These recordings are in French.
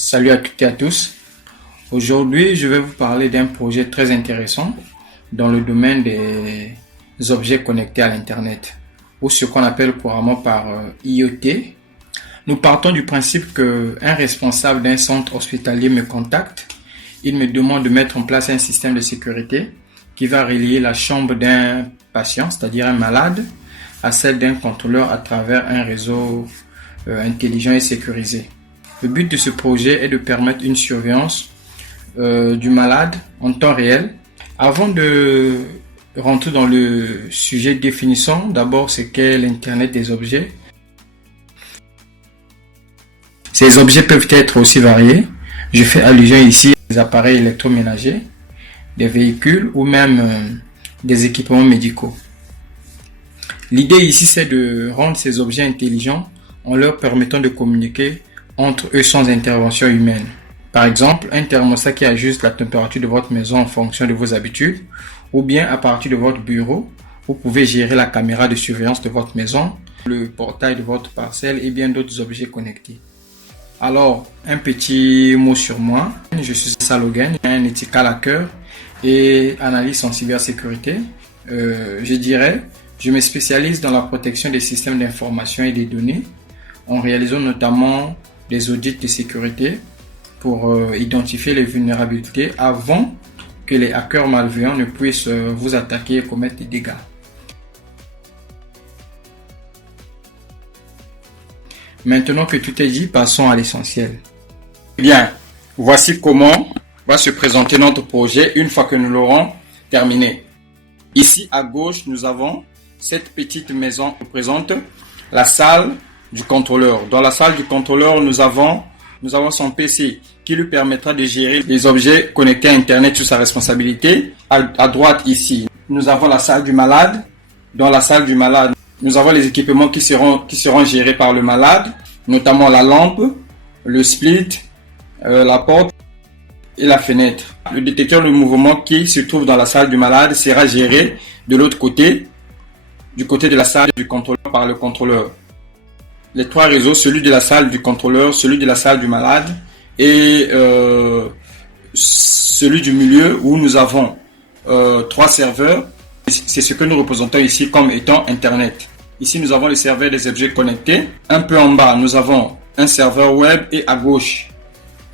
Salut à toutes et à tous. Aujourd'hui, je vais vous parler d'un projet très intéressant dans le domaine des objets connectés à l'Internet, ou ce qu'on appelle couramment par IoT. Nous partons du principe qu'un responsable d'un centre hospitalier me contacte. Il me demande de mettre en place un système de sécurité qui va relier la chambre d'un patient, c'est-à-dire un malade, à celle d'un contrôleur à travers un réseau intelligent et sécurisé. Le but de ce projet est de permettre une surveillance du malade en temps réel. Avant de rentrer dans le sujet, définissons d'abord ce qu'est l'Internet des objets. Ces objets peuvent être aussi variés. Je fais allusion ici aux appareils électroménagers, des véhicules ou même des équipements médicaux. L'idée ici, c'est de rendre ces objets intelligents en leur permettant de communiquer entre eux sans intervention humaine. Par exemple, un thermostat qui ajuste la température de votre maison en fonction de vos habitudes, ou bien à partir de votre bureau, vous pouvez gérer la caméra de surveillance de votre maison, le portail de votre parcelle et bien d'autres objets connectés. Alors, un petit mot sur moi. Je suis Salogen, un ethical hacker et analyste en cybersécurité. Je me spécialise dans la protection des systèmes d'information et des données en réalisant notamment des audits de sécurité pour identifier les vulnérabilités avant que les hackers malveillants ne puissent vous attaquer et commettre des dégâts. Maintenant que tout est dit, passons à l'essentiel. Bien, voici comment va se présenter notre projet une fois que nous l'aurons terminé. Ici à gauche, nous avons cette petite maison qui représente la salle du contrôleur. Dans la salle du contrôleur, nous avons son PC qui lui permettra de gérer les objets connectés à Internet sous sa responsabilité. À droite ici, nous avons la salle du malade. Dans la salle du malade, nous avons les équipements qui seront gérés par le malade, notamment la lampe, le split, la porte et la fenêtre. Le détecteur de mouvement qui se trouve dans la salle du malade sera géré de l'autre côté, du côté de la salle du contrôleur par le contrôleur. Les trois réseaux, celui de la salle du contrôleur, celui de la salle du malade et celui du milieu où nous avons trois serveurs. C'est ce que nous représentons ici comme étant Internet. Ici, nous avons le serveur des objets connectés. Un peu en bas, nous avons un serveur web et à gauche,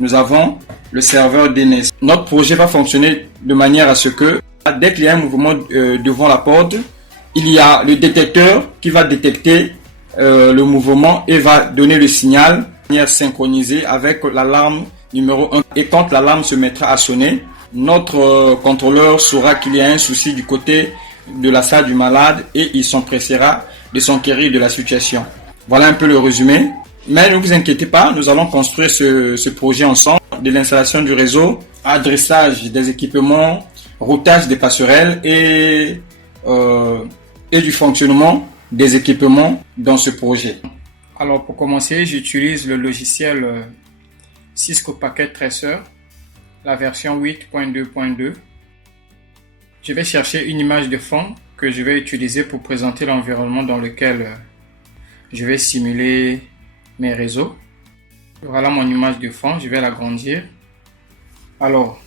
nous avons le serveur DNS. Notre projet va fonctionner de manière à ce que dès qu'il y a un mouvement devant la porte, il y a le détecteur qui va détecter le mouvement et va donner le signal de manière synchronisée avec l'alarme numéro 1. Et quand l'alarme se mettra à sonner, notre contrôleur saura qu'il y a un souci du côté de la salle du malade et il s'empressera de s'enquérir de la situation. Voilà un peu le résumé. Mais ne vous inquiétez pas, nous allons construire ce projet ensemble, de l'installation du réseau, adressage des équipements, routage des passerelles et du fonctionnement des équipements dans ce projet. Alors pour commencer, j'utilise le logiciel Cisco Packet Tracer, la version 8.2.2. Je vais chercher une image de fond que je vais utiliser pour présenter l'environnement dans lequel je vais simuler mes réseaux. Voilà mon image de fond, je vais l'agrandir. Alors,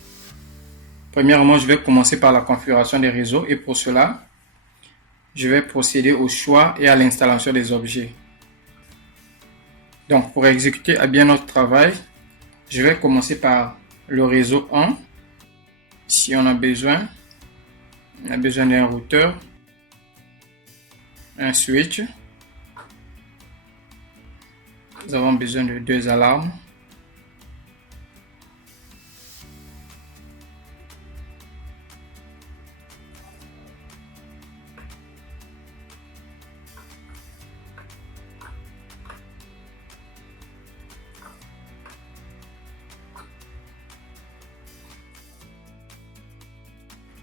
premièrement, je vais commencer par la configuration des réseaux et pour cela, je vais procéder au choix et à l'installation des objets. Donc, pour exécuter à bien notre travail, je vais commencer par le réseau 1. Si on a besoin d'un routeur, un switch. Nous avons besoin de 2 alarmes.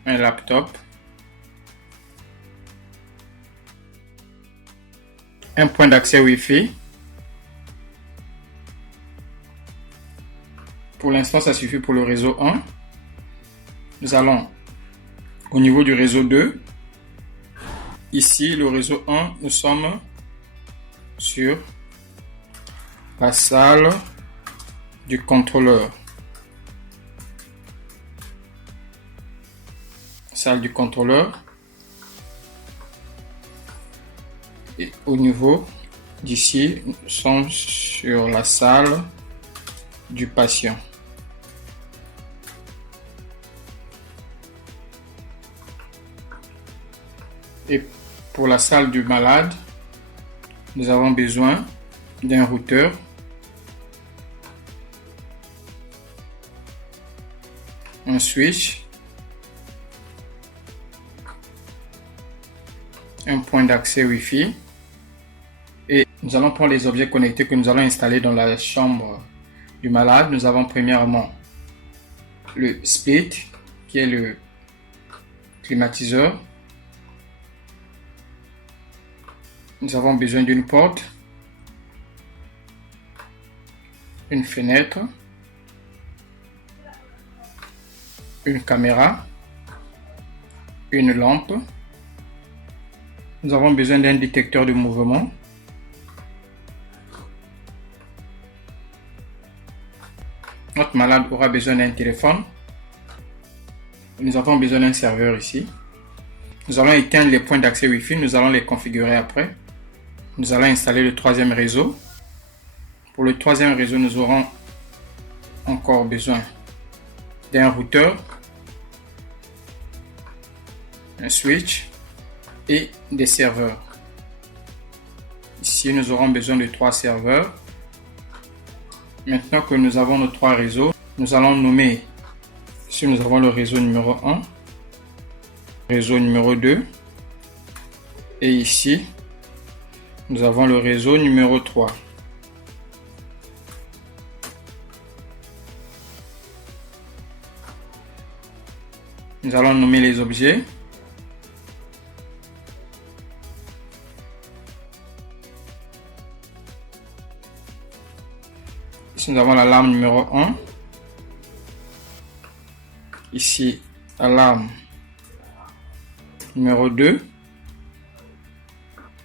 Un laptop. Un point d'accès Wi-Fi. Pour l'instant, ça suffit pour le réseau 1. Nous allons au niveau du réseau 2. Ici, le réseau 1, nous sommes sur la salle du contrôleur. Salle du contrôleur. Et au niveau d'ici, nous sommes sur la salle du patient. Et pour la salle du malade, nous avons besoin d'un routeur, un switch, un point d'accès Wi-Fi. Et nous allons prendre les objets connectés que nous allons installer dans la chambre du malade. Nous avons premièrement le split qui est le climatiseur. Nous avons besoin d'une porte, une fenêtre, une caméra, une lampe. Nous avons besoin d'un détecteur de mouvement. Notre malade aura besoin d'un téléphone. Nous avons besoin d'un serveur ici. Nous allons éteindre les points d'accès Wi-Fi. Nous allons les configurer après. Nous allons installer le troisième réseau. Pour le troisième réseau, nous aurons encore besoin d'un routeur, un switch et des serveurs. Ici, nous aurons besoin de 3 serveurs. Maintenant que nous avons nos 3 réseaux, nous allons nommer, ici nous avons le réseau numéro 1, réseau numéro 2 et ici nous avons le réseau numéro 3. Nous allons nommer les objets. Ici, nous avons l'alarme numéro 1. Ici, alarme numéro 2.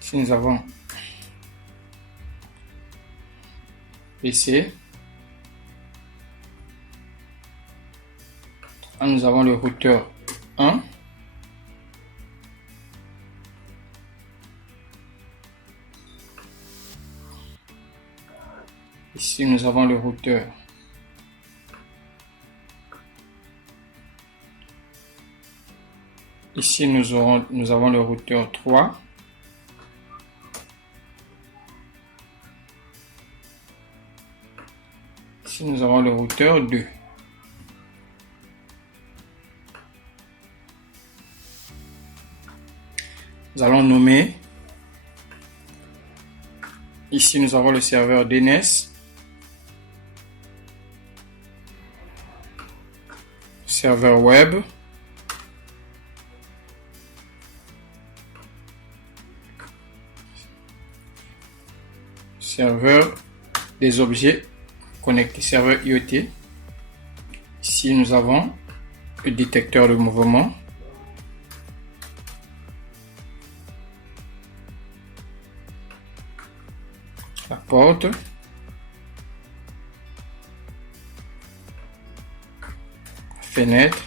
Ici, nous avons PC. Là, nous avons le routeur 1. Ici, nous avons le routeur. Ici, nous avons le routeur 3. Ici, nous avons le routeur 2. Nous allons nommer. Ici, nous avons le serveur DNS. Serveur web. Serveur des objets connectés, serveur IoT. Ici, nous avons le détecteur de mouvement. La porte. Fenêtre.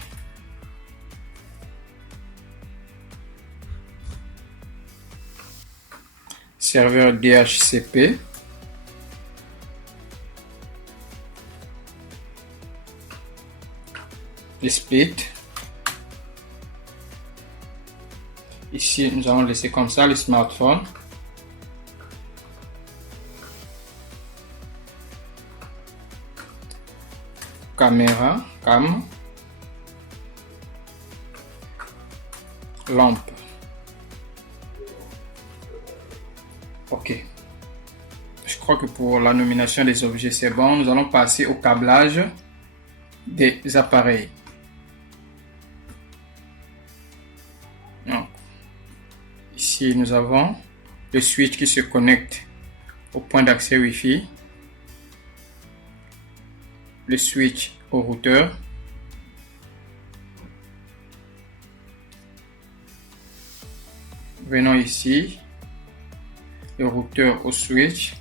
Serveur DHCP. Le split. Ici, nous allons laisser comme ça le smartphone. Caméra, cam. Lampe. Ok. Je crois que pour la nomination des objets, c'est bon. Nous allons passer au câblage des appareils. Donc, ici, nous avons le switch qui se connecte au point d'accès Wi-Fi. Le switch au routeur. Venons ici, le routeur au switch.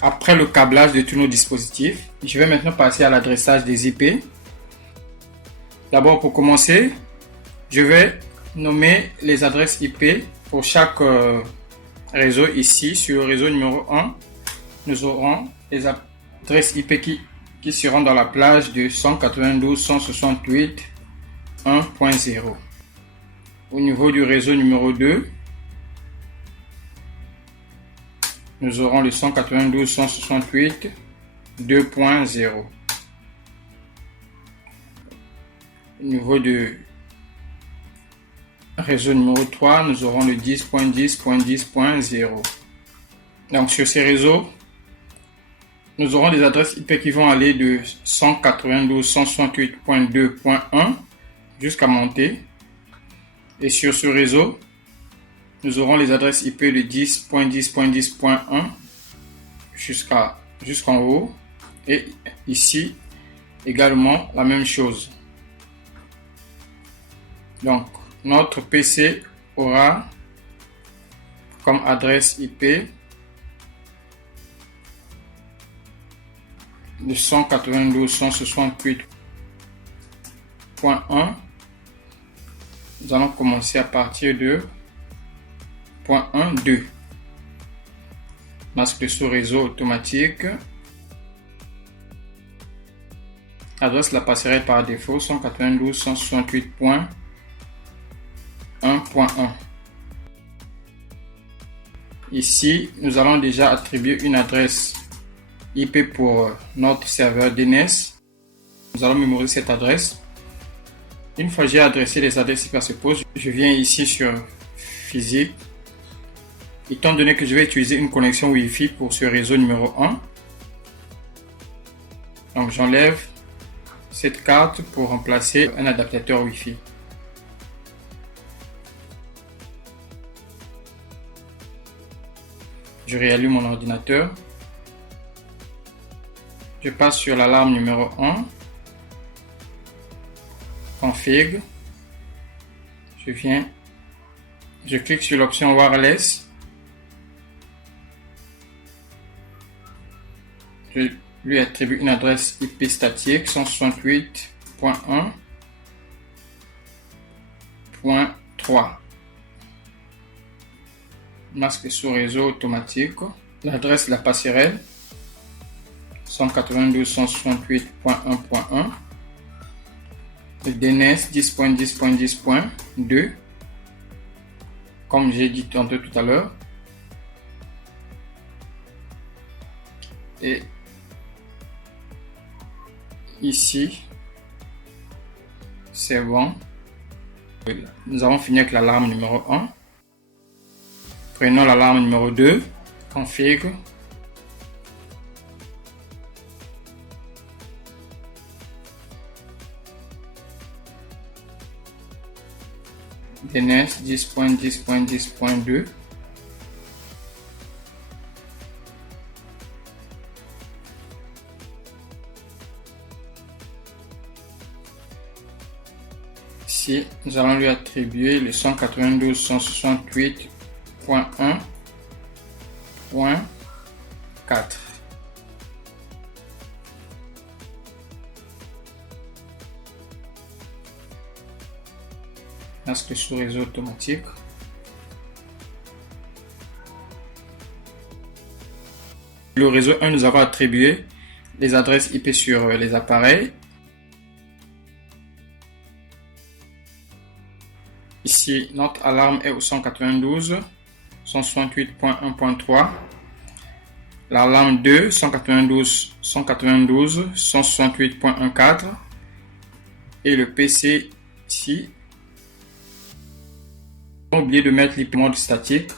Après le câblage de tous nos dispositifs, je vais maintenant passer à l'adressage des IP. D'abord, pour commencer, je vais nommer les adresses IP pour chaque réseau. Ici, sur le réseau numéro 1, nous aurons les adresses IP qui seront dans la plage de 192.168.1.0. Au niveau du réseau numéro 2, nous aurons le 192.168.2.0. Au niveau du réseau numéro 3, nous aurons le 10.10.10.0. Donc sur ces réseaux, nous aurons des adresses IP qui vont aller de 192.168.2.1 jusqu'à monter. Et sur ce réseau, nous aurons les adresses IP de 10.10.10.1 jusqu'en haut. Et ici, également la même chose. Donc, notre PC aura comme adresse IP de 192.168.1. Nous allons commencer à partir de .1.2. Masque de sous-réseau automatique. Adresse la passerelle par défaut 192.168.1.1. Ici, nous allons déjà attribuer une adresse IP pour notre serveur DNS. Nous allons mémoriser cette adresse. Une fois que j'ai adressé les adresses IP à ce poste, je viens ici sur physique. Étant donné que je vais utiliser une connexion Wi-Fi pour ce réseau numéro 1, donc j'enlève cette carte pour remplacer un adaptateur Wi-Fi. Je réallume mon ordinateur. Je passe sur l'alarme numéro 1. Config. Je clique sur l'option Wireless. Je lui attribue une adresse IP statique 168.1.3. Masque sous réseau automatique. L'adresse de la passerelle 192.168.1.1. Le DNS 10.10.10.2. Comme j'ai dit tout à l'heure. Et ici, c'est bon. Nous avons fini avec l'alarme numéro 1. Prenons l'alarme numéro 2. Config. DNS 10.10.10.2. Ici, nous allons lui attribuer le 192.168.1.4. Masque sous réseau automatique. Le réseau 1, nous avons attribué les adresses IP sur les appareils. Ici, notre alarme est au 192.168.1.3. L'alarme 2, 192.168.1.4. Et le PC ici. Oublié de mettre l'IP mode statique. «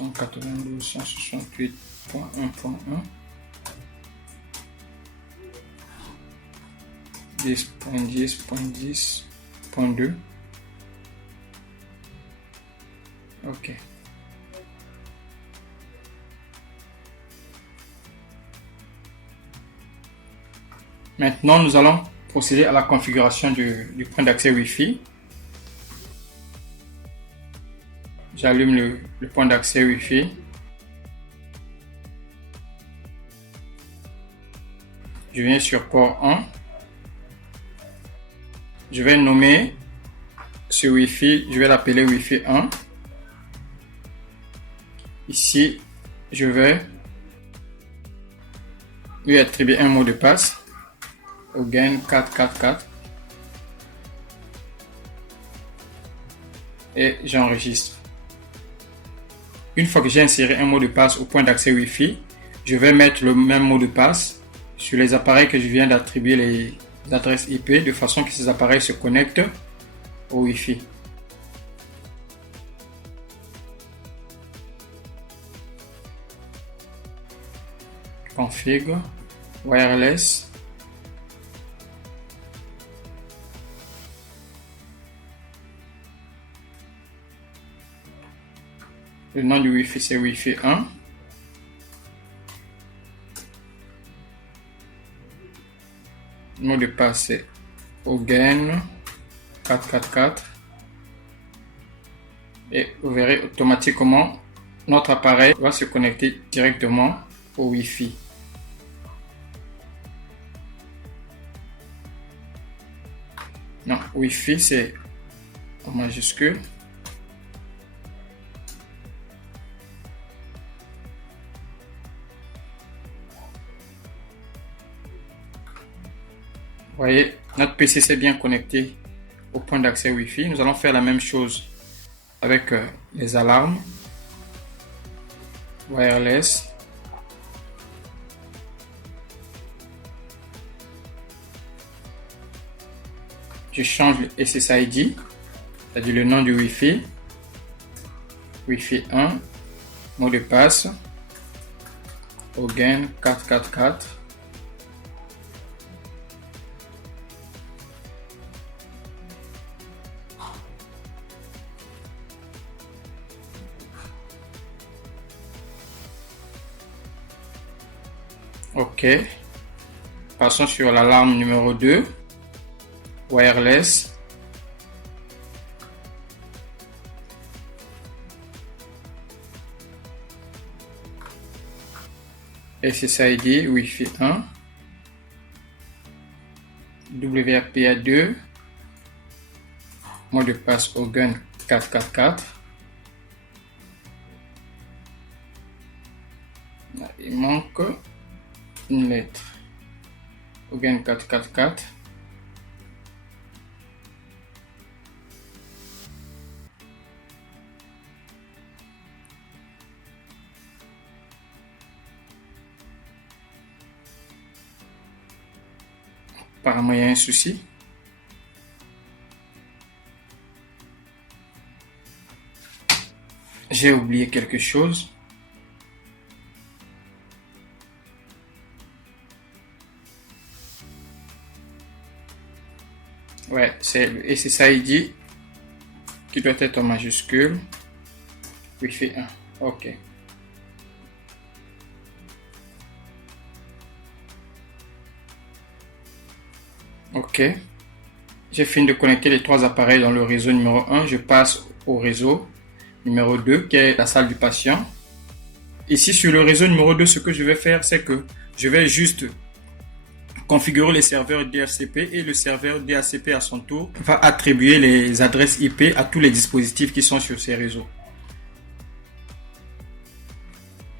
192.168.1.1 » 10.10.10.1 .2. OK. Maintenant, nous allons procéder à la configuration du point d'accès Wi-Fi. J'allume le point d'accès Wi-Fi. Je viens sur port 1. Je vais nommer ce Wi-Fi, je vais l'appeler Wi-Fi 1. Ici, je vais lui attribuer un mot de passe, Again 444, et j'enregistre. Une fois que j'ai inséré un mot de passe au point d'accès Wi-Fi, je vais mettre le même mot de passe sur les appareils que je viens d'attribuer les adresses IP de façon que ces appareils se connectent au Wi-Fi. Config wireless. Le nom du Wi-Fi c'est Wi-Fi 1. Le mot de passe c'est Again 444. Et vous verrez automatiquement notre appareil va se connecter directement au Wi-Fi. Non, Wi-Fi c'est en majuscule. Vous voyez, notre PC s'est bien connecté au point d'accès Wi-Fi. Nous allons faire la même chose avec les alarmes. Wireless. Je change le SSID, c'est-à-dire le nom du Wi-Fi. Wi-Fi 1, mot de passe, Again 444. OK. Passons sur l'alarme numéro 2. Wireless. SSID Wi-Fi 1. WPA2. Mot de passe Again 444. Il manque une lettre. Again 444. Apparemment, il y a un souci. J'ai oublié quelque chose. Ouais, c'est le SSID qui doit être en majuscule. Wi-Fi 1. OK. OK. J'ai fini de connecter les trois appareils dans le réseau numéro 1. Je passe au réseau numéro 2 qui est la salle du patient. Ici sur le réseau numéro 2, ce que je vais faire, c'est que je vais juste configurer les serveurs DHCP et le serveur DHCP à son tour va attribuer les adresses IP à tous les dispositifs qui sont sur ces réseaux.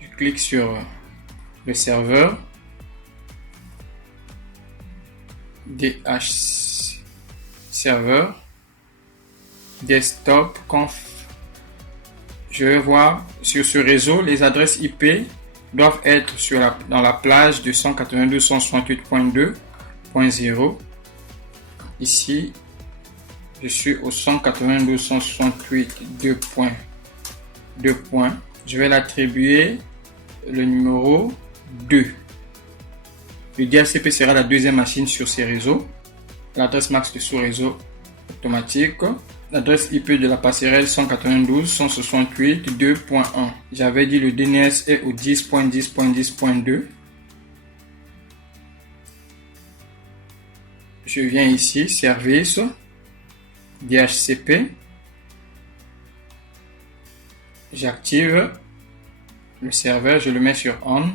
Je clique sur le serveur DH serveur desktop conf. Je vais voir sur ce réseau les adresses IP doivent être dans la plage de 192.168.2.0. Ici, je suis au 192.168.2.2. Je vais l'attribuer le numéro 2. Le DHCP sera la deuxième machine sur ces réseaux. L'adresse max de ce réseau automatique. L'adresse IP de la passerelle 192.168.2.1. J'avais dit le DNS est au 10.10.10.2. Je viens ici, service, DHCP. J'active le serveur, je le mets sur on.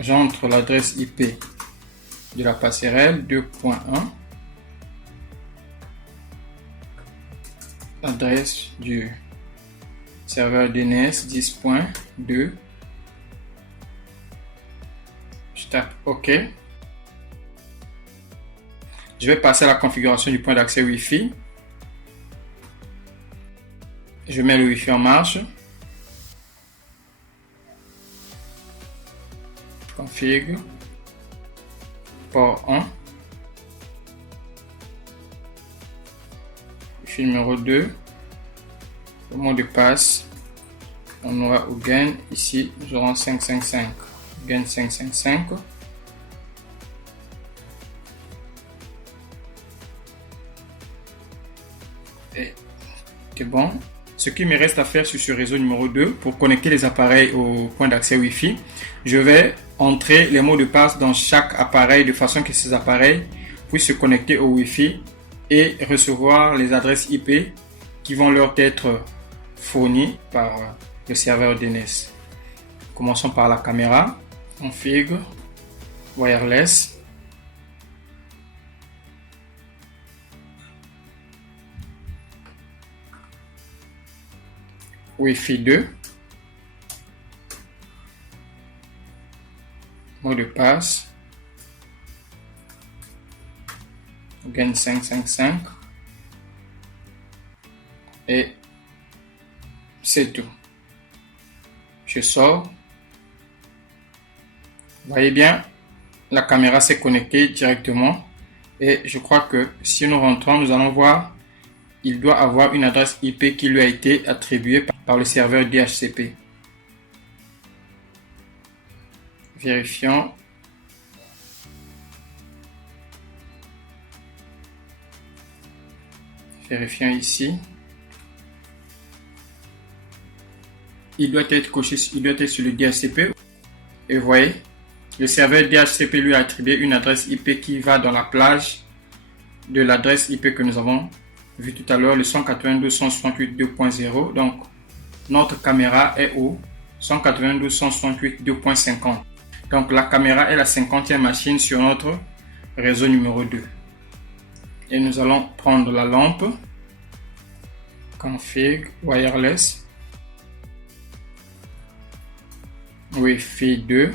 J'entre l'adresse IP de la passerelle 2.1. L'adresse du serveur DNS 10.2. Je tape OK. Je vais passer à la configuration du point d'accès Wi-Fi. Je mets le Wi-Fi en marche. Config. Port 1. Wi-Fi numéro 2. Le mot de passe. On aura au gain. Ici, nous aurons 555. Gain 555. Et c'est bon. Ce qui me reste à faire sur ce réseau numéro 2 pour connecter les appareils au point d'accès Wi-Fi, je vais entrer les mots de passe dans chaque appareil de façon que ces appareils puissent se connecter au Wi-Fi et recevoir les adresses IP qui vont leur être fournies par le serveur DNS. Commençons par la caméra. Config, wireless. Wi-Fi 2. Mot de passe. Gain 555. Et c'est tout. Je sors. Vous voyez bien, la caméra s'est connectée directement. Et je crois que si nous rentrons, nous allons voir, il doit avoir une adresse IP qui lui a été attribuée par le serveur DHCP. Vérifions. Vérifions ici. Il doit être coché, il doit être sur le DHCP. Et vous voyez, le serveur DHCP lui a attribué une adresse IP qui va dans la plage de l'adresse IP que nous avons vu tout à l'heure, le 192.168.2.0. Donc, notre caméra est au 192.168.2.50. Donc, la caméra est la 50e machine sur notre réseau numéro 2. Et nous allons prendre la lampe. Config, wireless. Wi-Fi 2.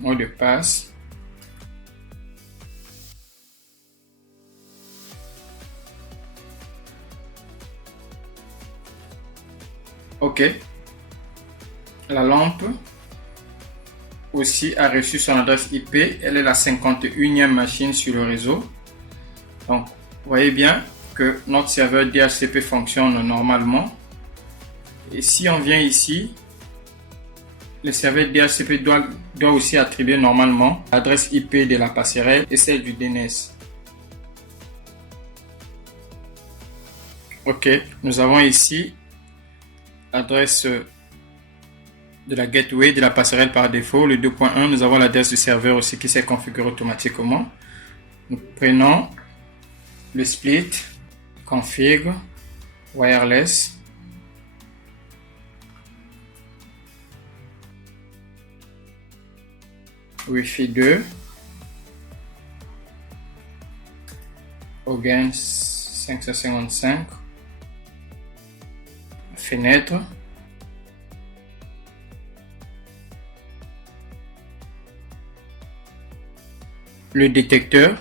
Mot de passe. OK. La lampe aussi a reçu son adresse IP. Elle est la 51e machine sur le réseau. Donc, vous voyez bien que notre serveur DHCP fonctionne normalement. Et si on vient ici, le serveur DHCP doit aussi attribuer normalement l'adresse IP de la passerelle et celle du DNS. OK. Nous avons ici l'adresse de la gateway de la passerelle par défaut, le 2.1. Nous avons l'adresse du serveur aussi qui s'est configuré automatiquement. Nous prenons le split, config, wireless. Wi-Fi 2. Au gain 555. Fenêtre. Le détecteur.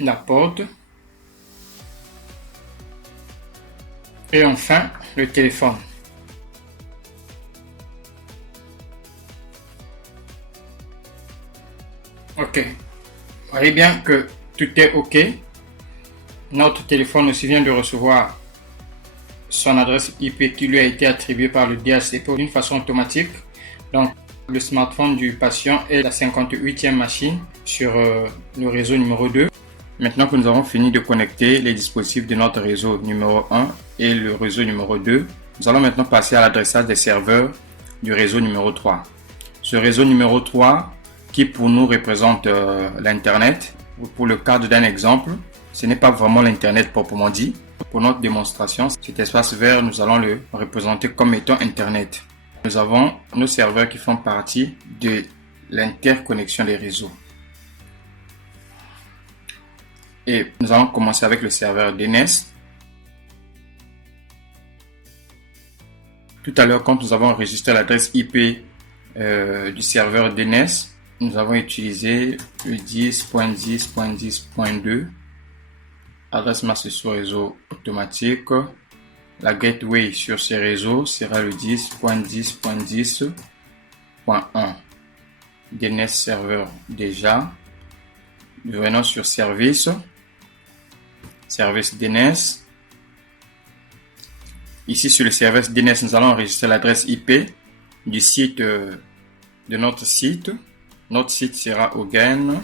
La porte. Et enfin, le téléphone. OK. Vous voyez bien que tout est OK. Notre téléphone aussi vient de recevoir son adresse IP qui lui a été attribuée par le DHCP d'une façon automatique. Donc, le smartphone du patient est la 58e machine sur le réseau numéro 2. Maintenant que nous avons fini de connecter les dispositifs de notre réseau numéro 1 et le réseau numéro 2, nous allons maintenant passer à l'adressage des serveurs du réseau numéro 3. Ce réseau numéro 3 qui pour nous représente l'Internet. Pour le cadre d'un exemple, ce n'est pas vraiment l'Internet proprement dit. Pour notre démonstration, cet espace vert, nous allons le représenter comme étant Internet. Nous avons nos serveurs qui font partie de l'interconnexion des réseaux. Et nous allons commencer avec le serveur DNS. Tout à l'heure, quand nous avons enregistré l'adresse IP du serveur DNS, nous avons utilisé le 10.10.10.2, adresse masque sur réseau automatique. La gateway sur ces réseaux sera le 10.10.10.1. DNS serveur déjà. Nous venons sur service DNS. Ici sur le service DNS, nous allons enregistrer l'adresse IP du site de notre site. Notre site sera ogain.ao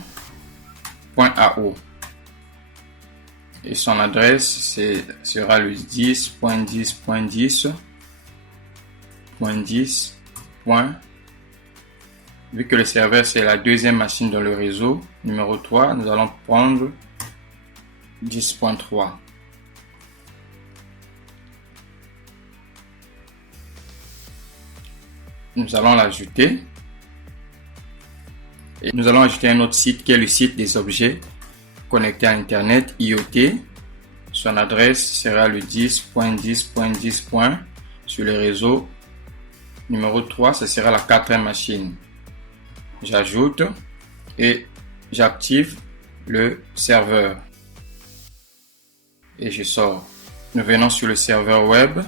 et son adresse sera le 10.10.10.10. Vu que le serveur c'est la deuxième machine dans le réseau, numéro 3, nous allons prendre 10.3. Nous allons l'ajouter. Et nous allons ajouter un autre site qui est le site des objets connectés à Internet IoT. Son adresse sera le 10.10.10. Sur le réseau numéro 3, ce sera la quatrième machine. J'ajoute et j'active le serveur. Et je sors. Nous venons sur le serveur web.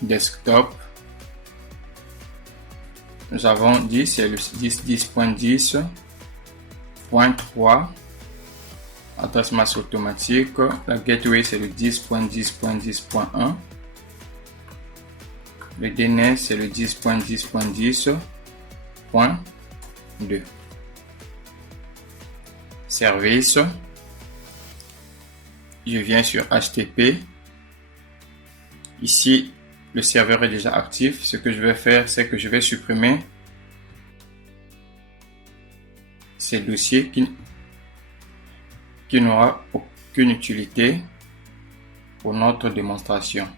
Desktop. Nous avons dit c'est le 10.10.10.3. Adresse masque automatique. La gateway c'est le 10.10.10.1. Le DNS c'est le 10.10.10.2. Service. Je viens sur HTTP. Ici, le serveur est déjà actif. Ce que je vais faire, c'est que je vais supprimer ces dossiers qui n'aura aucune utilité pour notre démonstration.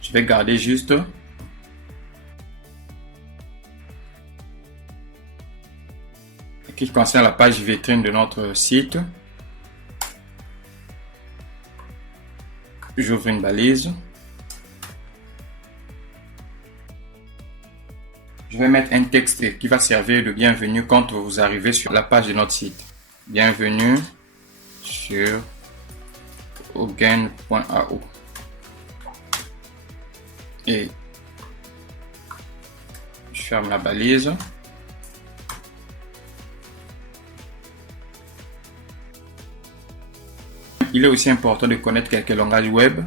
Je vais garder juste ce qui concerne la page vitrine de notre site. J'ouvre une balise. Je vais mettre un texte qui va servir de bienvenue quand vous arrivez sur la page de notre site. Bienvenue sur ogain.ao. Et je ferme la balise. Il est aussi important de connaître quelques langages web.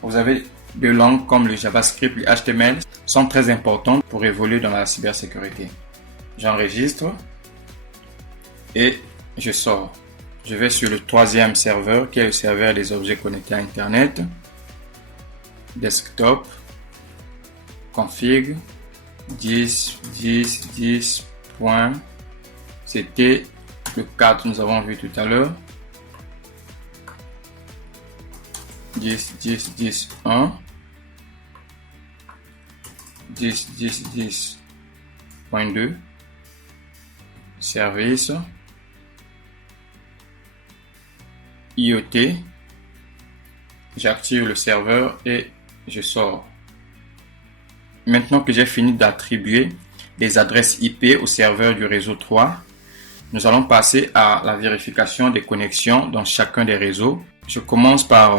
Vous avez deux langues comme le JavaScript et le HTML sont très importantes pour évoluer dans la cybersécurité. J'enregistre et je sors. Je vais sur le troisième serveur qui est le serveur des objets connectés à Internet. Desktop. Config. 10.10.10. C'était le 4 nous avons vu tout à l'heure. 10.10.10.1. 10.10.10.2. Service. IoT. J'active le serveur et je sors. Maintenant que j'ai fini d'attribuer des adresses IP au serveur du réseau 3, nous allons passer à la vérification des connexions dans chacun des réseaux. Je commence par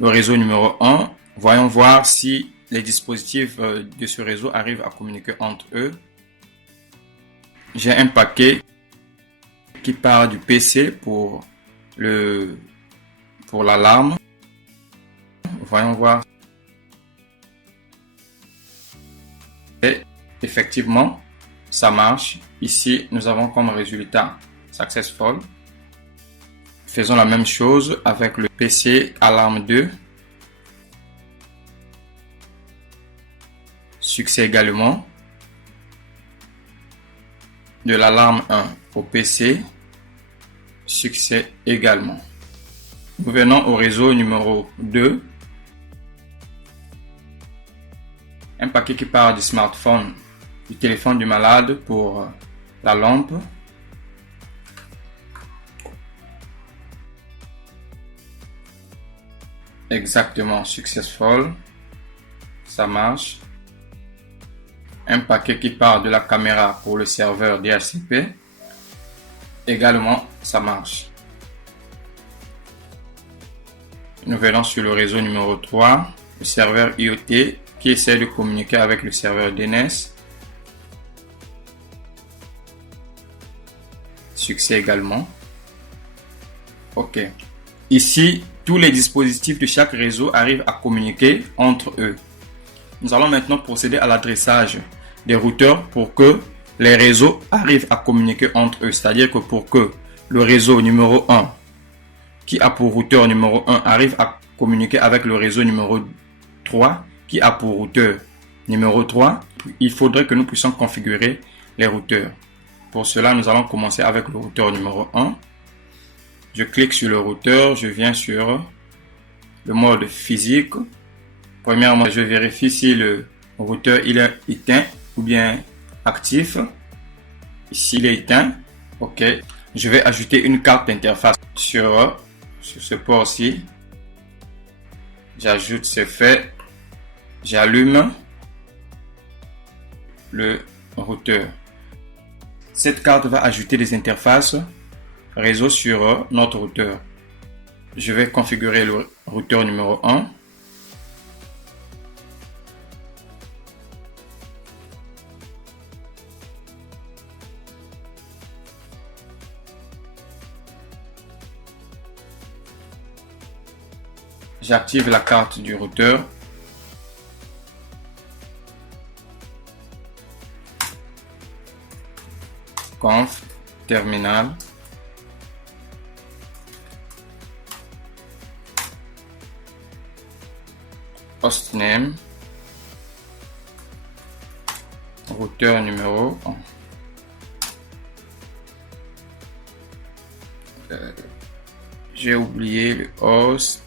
le réseau numéro 1. Voyons voir si les dispositifs de ce réseau arrivent à communiquer entre eux. j'ai un paquet qui part du PC pour l'alarme. Voyons voir. Et effectivement, ça marche. Ici, nous avons comme résultat successful. Faisons la même chose avec le PC alarme 2. Succès également. De l'alarme 1 au PC. Succès également. Nous venons au réseau numéro 2. Un paquet qui part du smartphone, du téléphone du malade pour la lampe. Exactement, successful. Ça marche. Un paquet qui part de la caméra pour le serveur DHCP. Également, ça marche. Nous venons sur le réseau numéro 3, le serveur IoT qui essaie de communiquer avec le serveur DNS. Succès également. OK. Ici, tous les dispositifs de chaque réseau arrivent à communiquer entre eux. Nous allons maintenant procéder à l'adressage des routeurs pour que les réseaux arrivent à communiquer entre eux. C'est-à-dire que pour que le réseau numéro 1, qui a pour routeur numéro 1, arrive à communiquer avec le réseau numéro 3, qui a pour routeur numéro 3, il faudrait que nous puissions configurer les routeurs. Pour cela, nous allons commencer avec le routeur numéro 1. Je clique sur le routeur, je viens sur le mode physique. Premièrement, je vérifie si le routeur il est éteint ou bien actif. Ici, il est éteint. OK. Je vais ajouter une carte d'interface sur ce port-ci. J'ajoute, c'est fait. J'allume le routeur. Cette carte va ajouter des interfaces réseau sur notre routeur. Je vais configurer le routeur numéro 1. J'active la carte du routeur. Conf terminal. Hostname. Routeur numéro 1. J'ai oublié le host.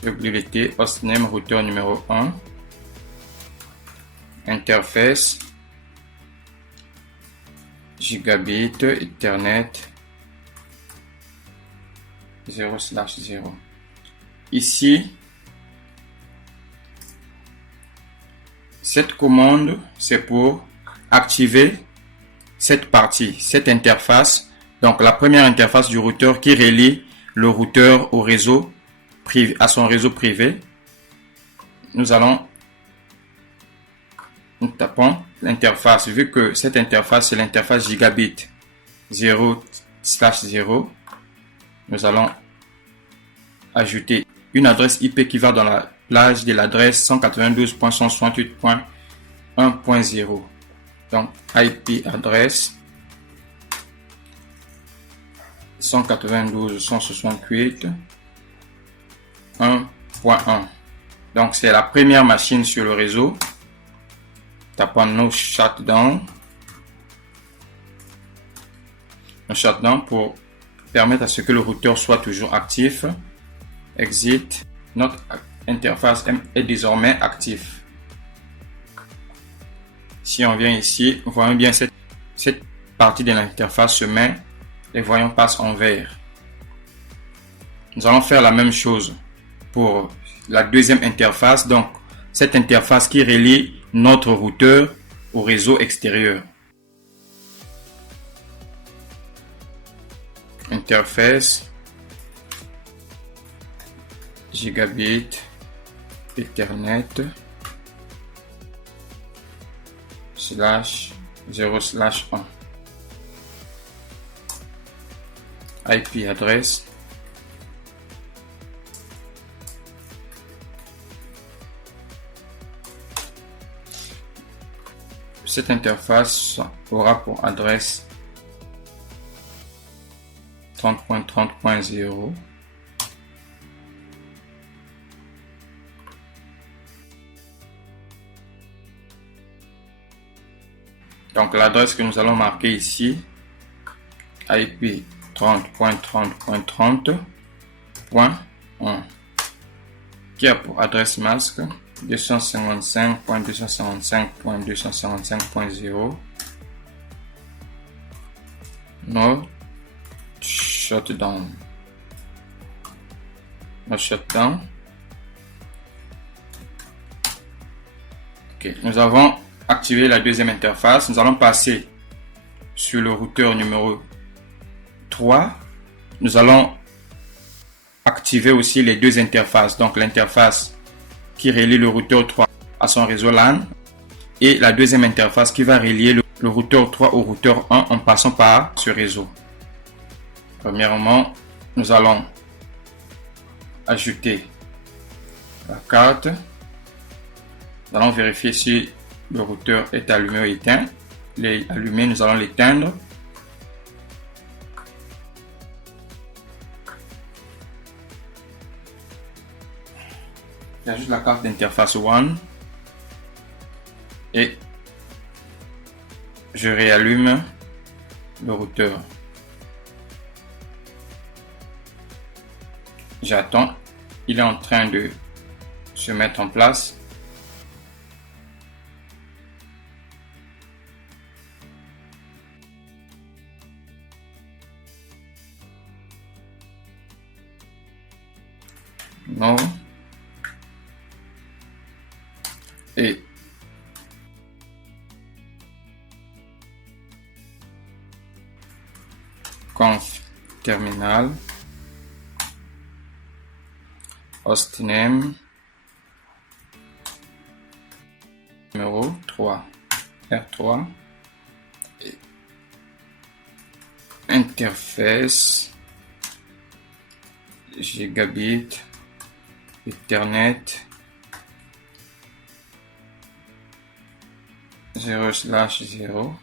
J'ai oublié le T. Hostname routeur numéro 1. Interface. Gigabit Ethernet 0/0. Ici, cette commande, c'est pour activer cette partie, cette interface. Donc, la première interface du routeur qui relie le routeur au réseau privé, à son réseau privé. Nous tapons l'interface. Vu que cette interface, c'est l'interface Gigabit 0/0, nous allons ajouter une adresse IP qui va dans la plage de l'adresse 192.168.1.0. Donc, IP adresse 192.168.1.1. Donc, c'est la première machine sur le réseau. Tapons no shutdown. No shutdown pour permettre à ce que le routeur soit toujours actif. Exit. Notre interface est désormais active. Si on vient ici, vous voyez bien cette partie de l'interface se met. Les voyants passent en vert. Nous allons faire la même chose pour la deuxième interface. Donc, cette interface qui relie notre routeur au réseau extérieur. Interface Gigabit Ethernet / 0/1. IP adresse. Cette interface aura pour adresse 30.30.0. Donc l'adresse que nous allons marquer ici, IP 30.30.30.1, qui a pour adresse masque 255.255.255.0. No shutdown. No shutdown. Ok, nous avons activé la deuxième interface. Nous allons passer sur le routeur numéro 3. Nous allons activer aussi les deux interfaces. Donc l'interface qui relie le routeur 3 à son réseau LAN et la deuxième interface qui va relier le routeur 3 au routeur 1 en passant par ce réseau. Premièrement, nous allons ajouter la carte. Nous allons vérifier si le routeur est allumé ou éteint. Il est allumé, nous allons l'éteindre. J'ajoute la carte d'interface One et je réallume le routeur. J'attends, il est en train de se mettre en place. Non. Et conf terminal hostname numéro 3 R3 et interface gigabit Ethernet 0/0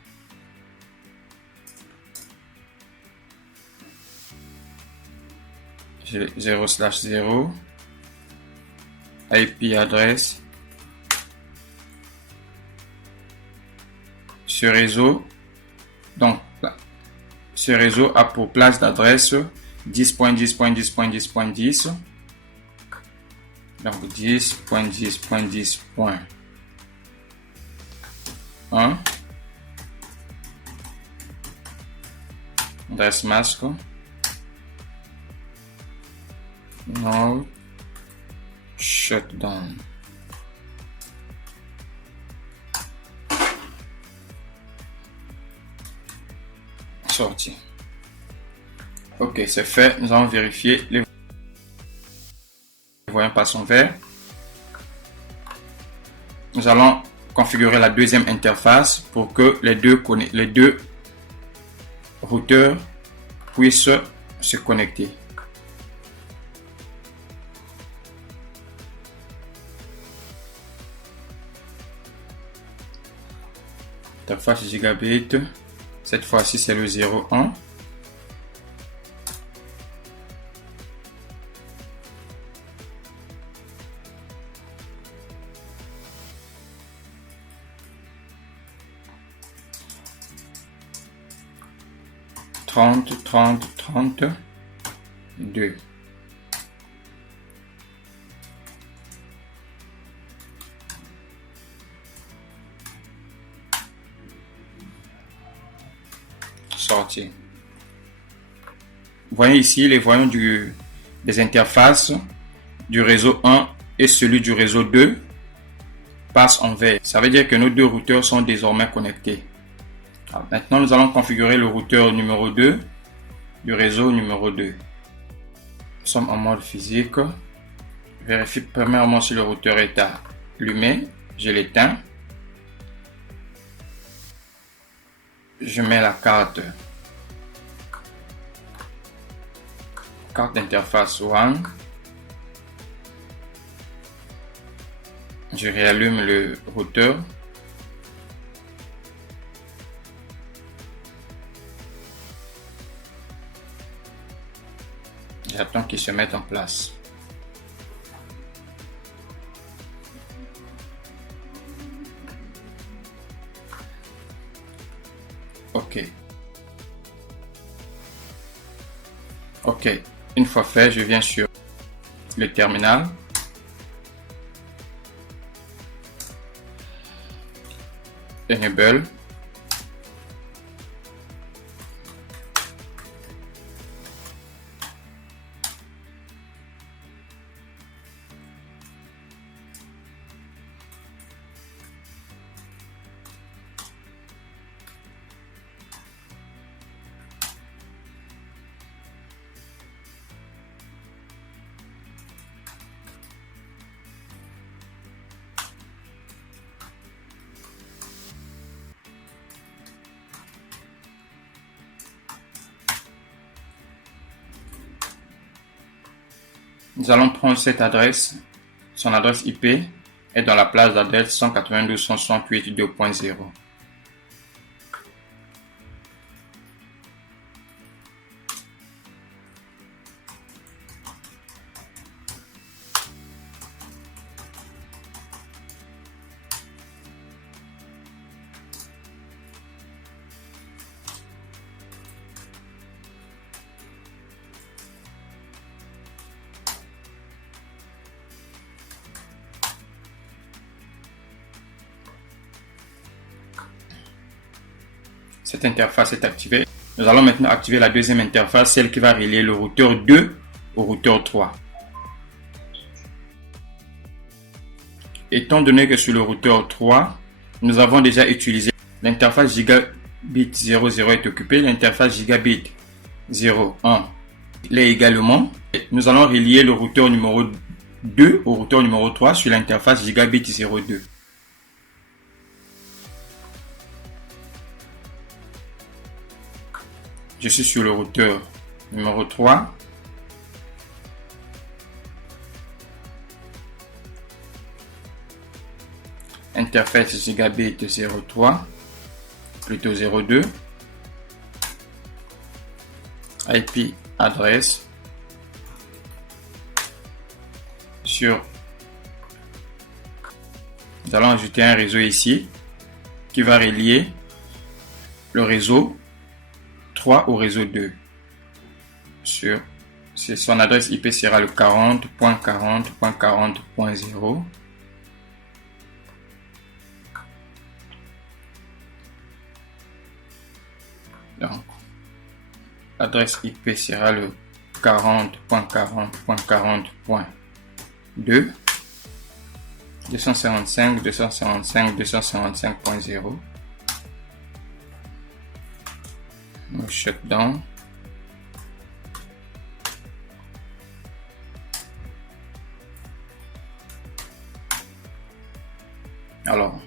0/0 IP adresse. Ce réseau, donc ce réseau a pour place d'adresse 10.10.10.10.10, donc 10.10.10.1, adresse masque, no shutdown. Sorti. Ok, c'est fait. Nous allons vérifier les voyants passent en vert. Nous allons configurer la deuxième interface pour que les deux routeurs puissent se connecter. Interface gigabit. Cette fois-ci, c'est le 0.1. Trente, 2. Sorti. Vous voyez ici les voyants des interfaces du réseau 1 et celui du réseau 2 passent en vert. Ça veut dire que nos deux routeurs sont désormais connectés. Alors, maintenant, nous allons configurer le routeur numéro 2 du réseau numéro 2. Nous sommes en mode physique. Je vérifie premièrement si le routeur est allumé. Je l'éteins. Je mets la carte d'interface WAN. Je réallume le routeur. J'attends qu'il se mette en place. OK. OK. Une fois fait, je viens sur le terminal. Enable. Nous allons prendre cette adresse. Son adresse IP est dans la place d'adresse 192.168.2.0. Cette interface est activée. Nous allons maintenant activer la deuxième interface, celle qui va relier le routeur 2 au routeur 3. Étant donné que sur le routeur 3, nous avons déjà utilisé l'interface Gigabit 00 est occupée, l'interface Gigabit 01 l'est également. Nous allons relier le routeur numéro 2 au routeur numéro 3 sur l'interface Gigabit 02. Je suis sur le routeur numéro 3. Interface Gigabit 03, plutôt 02. IP adresse sur. Nous allons ajouter un réseau ici qui va relier le réseau 3 au réseau 2. Son adresse IP sera le 40.40.40.0. Donc, l'adresse IP sera le 40.40.40.2. 255.255.255.0. Shutdown. Alors,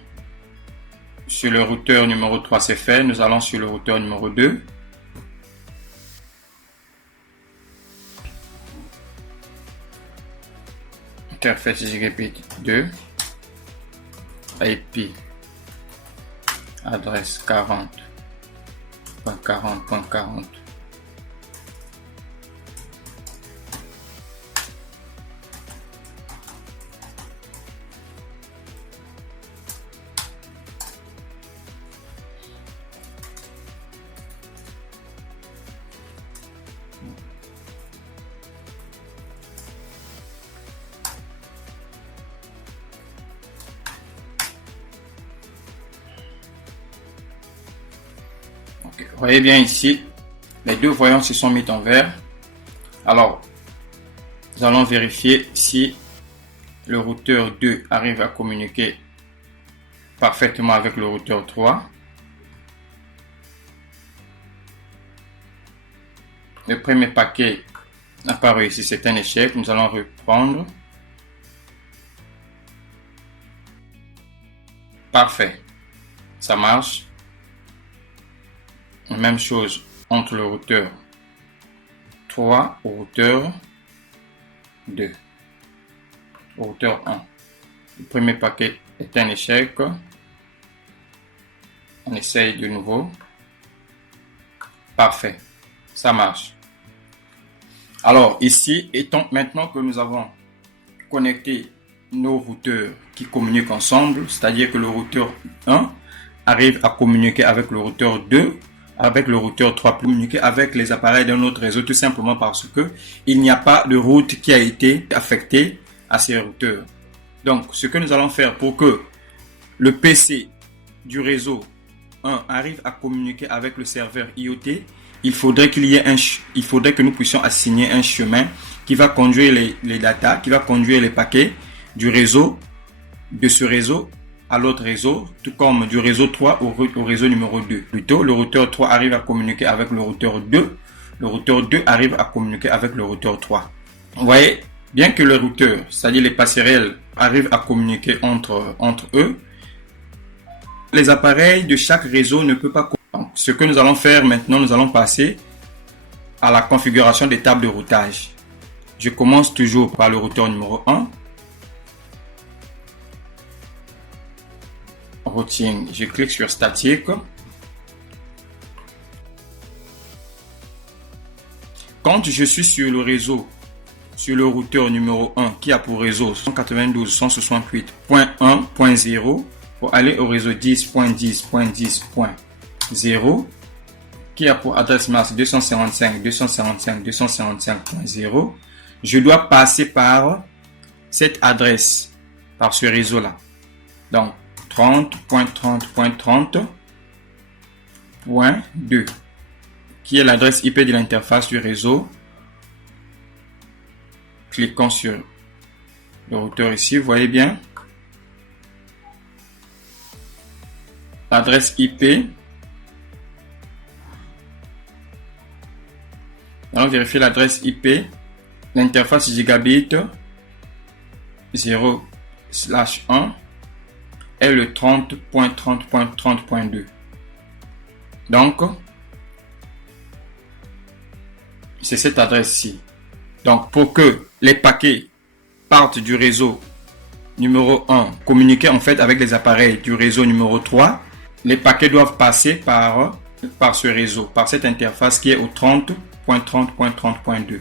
sur le routeur numéro 3 c'est fait, nous allons sur le routeur numéro 2. Interface Gigabit 2. IP adresse 40.40.40. Vous voyez bien ici, les deux voyants se sont mis en vert. Alors, nous allons vérifier si le routeur 2 arrive à communiquer parfaitement avec le routeur 3. Le premier paquet n'a pas réussi, c'est un échec. Nous allons reprendre. Parfait, ça marche. Même chose entre le routeur 3 au routeur 2. Au routeur 1. Le premier paquet est un échec. On essaye de nouveau. Parfait. Ça marche. Alors ici, maintenant que nous avons connecté nos routeurs qui communiquent ensemble, c'est-à-dire que le routeur 1 arrive à communiquer avec le routeur 2, avec le routeur 3, communiquer avec les appareils d'un autre réseau, tout simplement parce que il n'y a pas de route qui a été affectée à ces routeurs. Donc, ce que nous allons faire pour que le PC du réseau 1 arrive à communiquer avec le serveur IoT, il faudrait que nous puissions assigner un chemin qui va conduire les datas, qui va conduire les paquets du réseau, de ce réseau à l'autre réseau, tout comme du réseau 3 au réseau numéro 2. Plutôt, le routeur 3 arrive à communiquer avec le routeur 2, le routeur 2 arrive à communiquer avec le routeur 3. Vous voyez, bien que le routeur, c'est-à-dire les passerelles, arrivent à communiquer entre eux, les appareils de chaque réseau ne peuvent pas communiquer. Donc, ce que nous allons faire maintenant, nous allons passer à la configuration des tables de routage. Je commence toujours par le routeur numéro 1. Routing, je clique sur statique. Quand je suis sur le réseau, sur le routeur numéro 1 qui a pour réseau 192.168.1.0 pour aller au réseau 10.10.10.0 qui a pour adresse masse 255.255.255.0, je dois passer par cette adresse, par ce réseau-là. Donc, 30.30.30.2 qui est l'adresse IP de l'interface du réseau. Cliquons sur le routeur ici, vous voyez bien l'adresse IP. Allons vérifier l'adresse IP. L'interface gigabit 0/1 est le 30.30.30.2. Donc, c'est cette adresse-ci. Donc, pour que les paquets partent du réseau numéro 1, communiquer en fait avec les appareils du réseau numéro 3, les paquets doivent passer par ce réseau, par cette interface qui est au 30.30.30.2.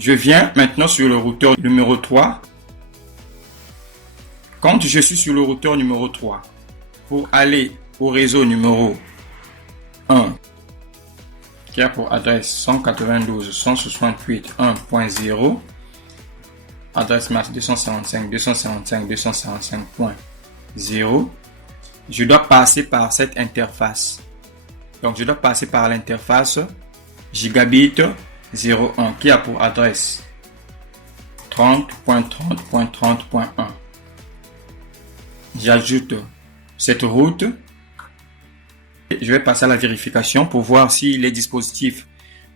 Je viens maintenant sur le routeur numéro 3. Quand je suis sur le routeur numéro 3, pour aller au réseau numéro 1, qui a pour adresse 192.168.1.0, adresse masse 255.255.255.0, je dois passer par cette interface. Donc, je dois passer par l'interface gigabit 01 qui a pour adresse 30.30.30.1. J'ajoute cette route. Je vais passer à la vérification pour voir si les dispositifs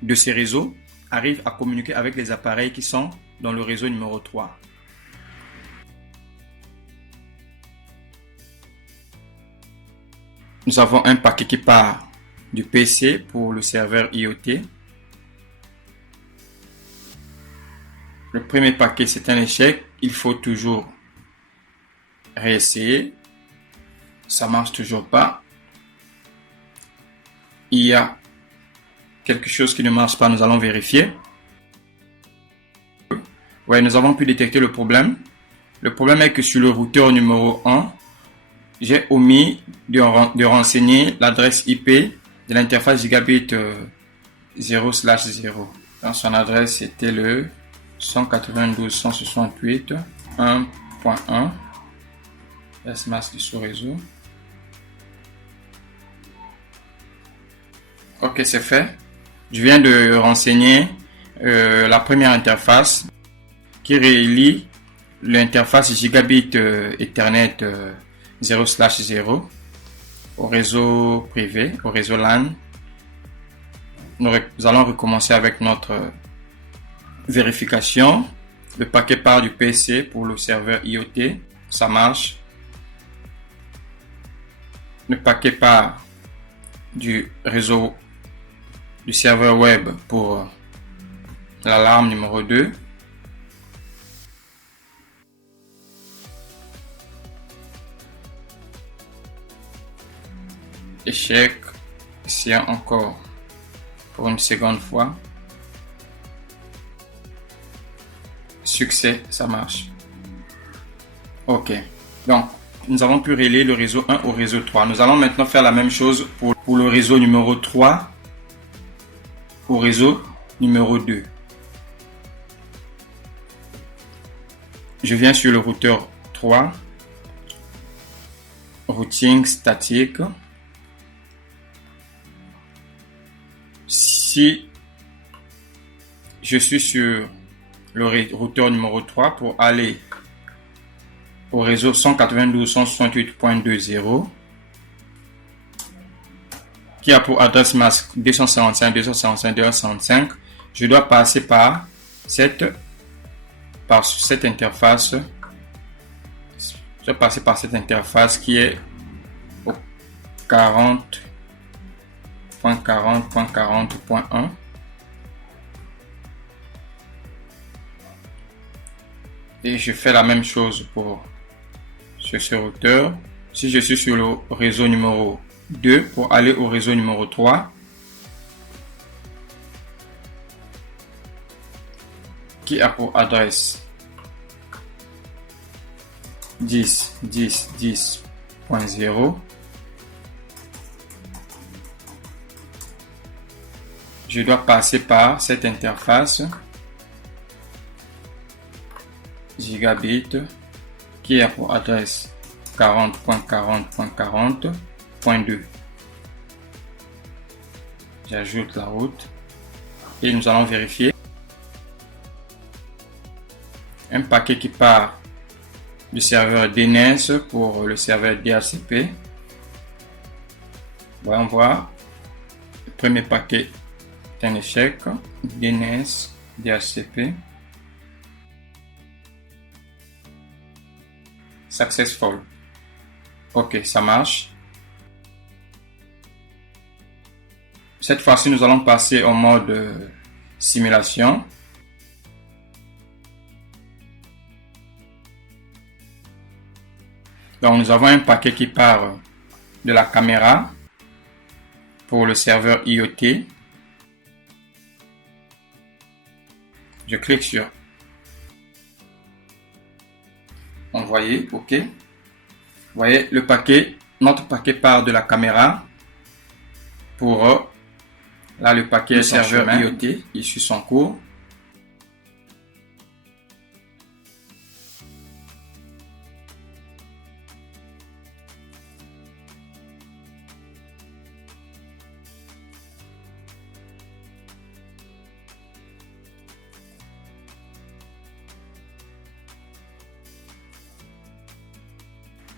de ces réseaux arrivent à communiquer avec les appareils qui sont dans le réseau numéro 3. Nous avons un paquet qui part du PC pour le serveur IoT. Le premier paquet, c'est un échec. Il faut toujours réessayer. Ça marche toujours pas. Il y a quelque chose qui ne marche pas. Nous allons vérifier. Ouais, nous avons pu détecter le problème. Le problème est que sur le routeur numéro 1, j'ai omis de renseigner l'adresse IP de l'interface gigabit 0/0. Dans son adresse, c'était le 192.168.1.1. S-mask du sous-réseau. Ok, c'est fait. Je viens de renseigner la première interface qui relie l'interface gigabit Ethernet 0/0 au réseau privé, au réseau LAN. Nous allons recommencer avec notre vérification. Le paquet part du PC pour le serveur IoT. Ça marche. Le paquet part du réseau du serveur web pour l'alarme numéro 2. Échec. Essayons encore pour une seconde fois. Succès, ça marche. Ok. Donc, nous avons pu relier le réseau 1 au réseau 3. Nous allons maintenant faire la même chose pour le réseau numéro 3 au réseau numéro 2. Je viens sur le routeur 3. Routing statique. Si je suis sur le routeur numéro 3 pour aller au réseau 192.168.2.0 qui a pour adresse masque 255.255.255, je dois passer par cette interface. Je dois passer par cette interface qui est au 40.40.40.1. Et je fais la même chose pour ce routeur. Si je suis sur le réseau numéro 2 pour aller au réseau numéro 3 qui a pour adresse 10.10.10.0, je dois passer par cette interface gigabit qui a pour adresse 40.40.40.2. J'ajoute la route et nous allons vérifier. Un paquet qui part du serveur DNS pour le serveur DHCP. Voyons voir. Le premier paquet est un échec. DNS DHCP. Successful. Ok, ça marche. Cette fois-ci, nous allons passer au mode simulation. Donc, nous avons un paquet qui part de la caméra pour le serveur IoT. Je clique sur envoyer, ok. Vous voyez, notre paquet part de la caméra pour là le paquet serveur IoT, il suit son cours.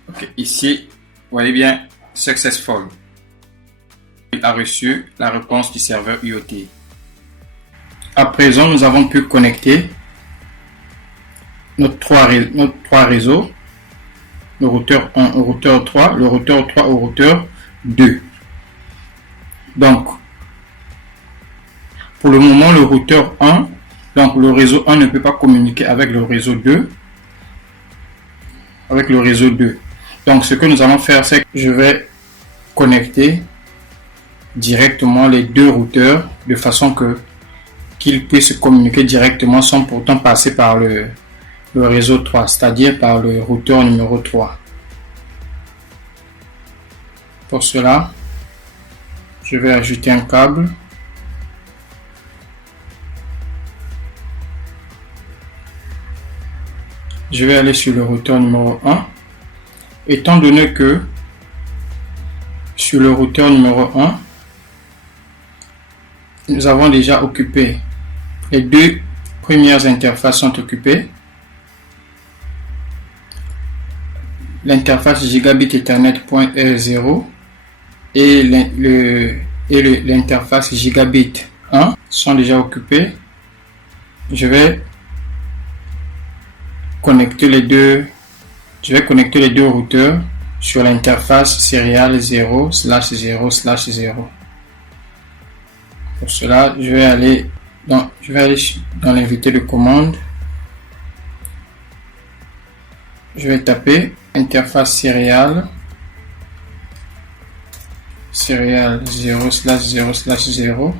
Okay. Ici, vous voyez bien, successful. Il a reçu la réponse du serveur IoT. À présent, nous avons pu connecter nos trois réseaux, le routeur 1 au routeur 3, le routeur 3 au routeur 2. Donc, pour le moment, le routeur 1, donc le réseau 1 ne peut pas communiquer avec le réseau 2. Donc, ce que nous allons faire, c'est que je vais connecter directement les deux routeurs de façon qu'ils puissent communiquer directement sans pourtant passer par le réseau 3, c'est-à-dire par le routeur numéro 3. Pour cela, je vais ajouter un câble. Je vais aller sur le routeur numéro 1. Étant donné que sur le routeur numéro 1, nous avons déjà occupé les deux premières interfaces sont occupées. L'interface Gigabit Ethernet .0 et l'interface Gigabit 1 sont déjà occupées. Je vais connecter les deux routeurs sur l'interface serial 0/0/0. Pour cela, je vais aller dans l'invité de commande. Je vais taper interface serial 0/0/0.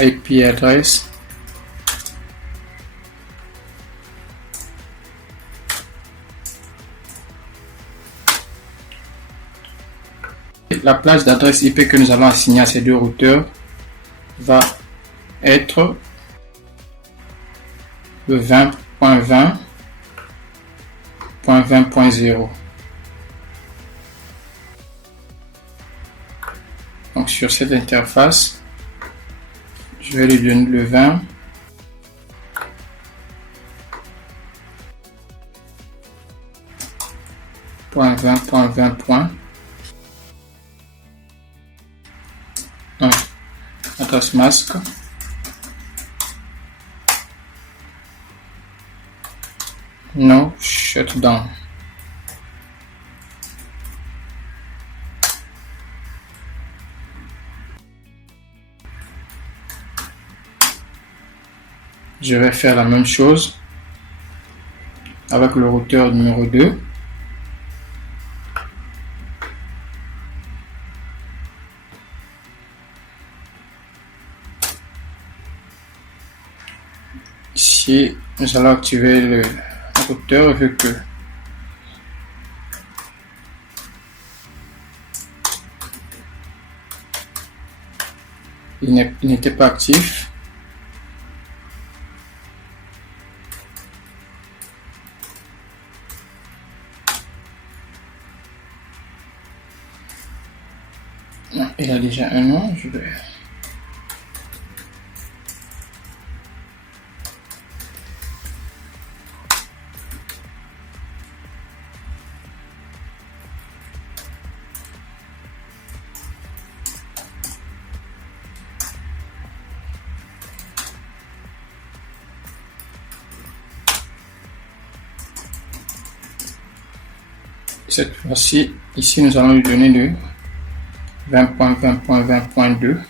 IP address la plage d'adresse IP que nous allons assigner à ces deux routeurs va être le 20.20.20.0. Donc sur cette interface, je vais lui donner le 20.20.20. Adresse masque. No shutdown. Je vais faire la même chose avec le routeur numéro 2. Ici, nous allons activer le routeur vu que il n'était pas actif. Non, il a déjà un nom. Je vais cette fois-ci, ici nous allons lui donner le 20.20.20.2.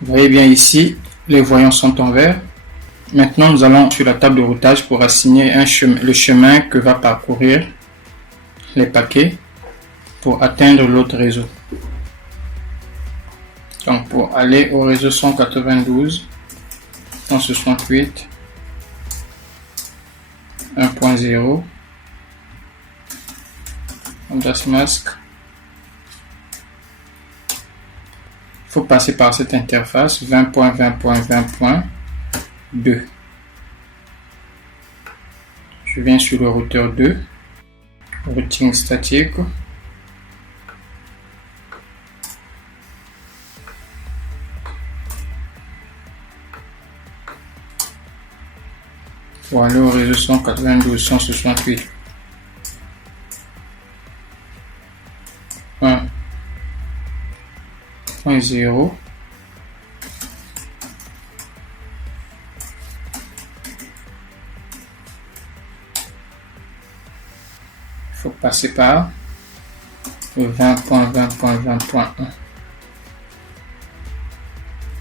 Vous voyez bien ici, les voyants sont en vert. Maintenant, nous allons sur la table de routage pour assigner le chemin que va parcourir les paquets pour atteindre l'autre réseau. Donc pour aller au réseau 192.168.1.0, adresse masque, il faut passer par cette interface 20.20.20.2. Je viens sur le routeur 2, routing statique. Pour aller au réseau 192.168.1.0. Il faut passer par le 20.20.20.1.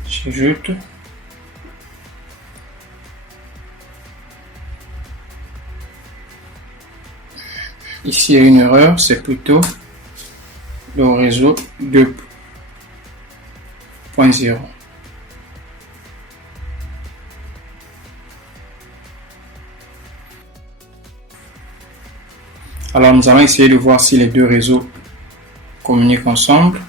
J'ajoute. Ici, il y a une erreur, c'est plutôt le réseau 2.0. Alors, nous allons essayer de voir si les deux réseaux communiquent ensemble.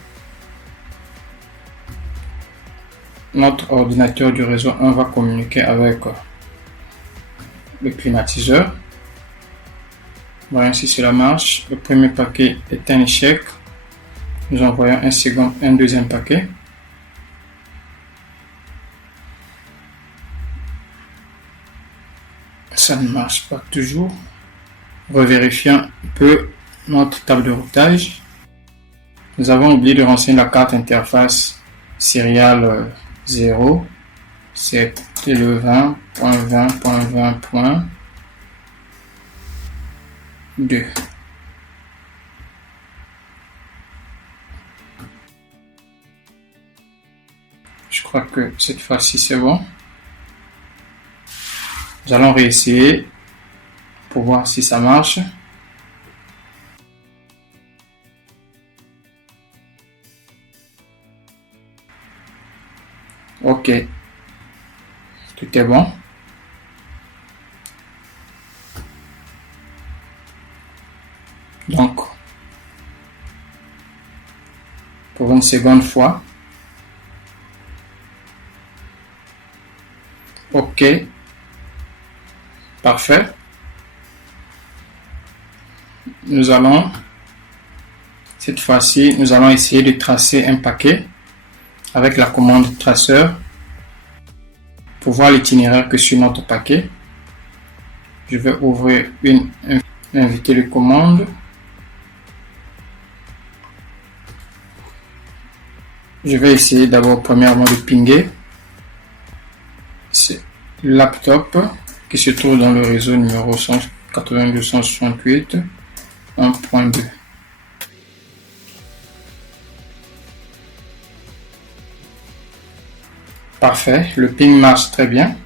Notre ordinateur du réseau 1 va communiquer avec le climatiseur. Voyons si cela marche. Le premier paquet est un échec. Nous envoyons un deuxième paquet. ça ne marche pas toujours. Revérifions un peu notre table de routage. Nous avons oublié de renseigner la carte interface serial 0. C'était le 20.20.20.2. Je crois que cette fois-ci c'est bon. Nous allons réessayer pour voir si ça marche. Ok, tout est bon. Donc, pour une seconde fois. Ok, parfait. Cette fois-ci, nous allons essayer de tracer un paquet avec la commande traceur pour voir l'itinéraire que suit notre paquet. Je vais ouvrir une invité de commande. Je vais essayer d'abord premièrement de pinguer. C'est le laptop qui se trouve dans le réseau numéro 192.168.1.2. Parfait, le ping marche très bien.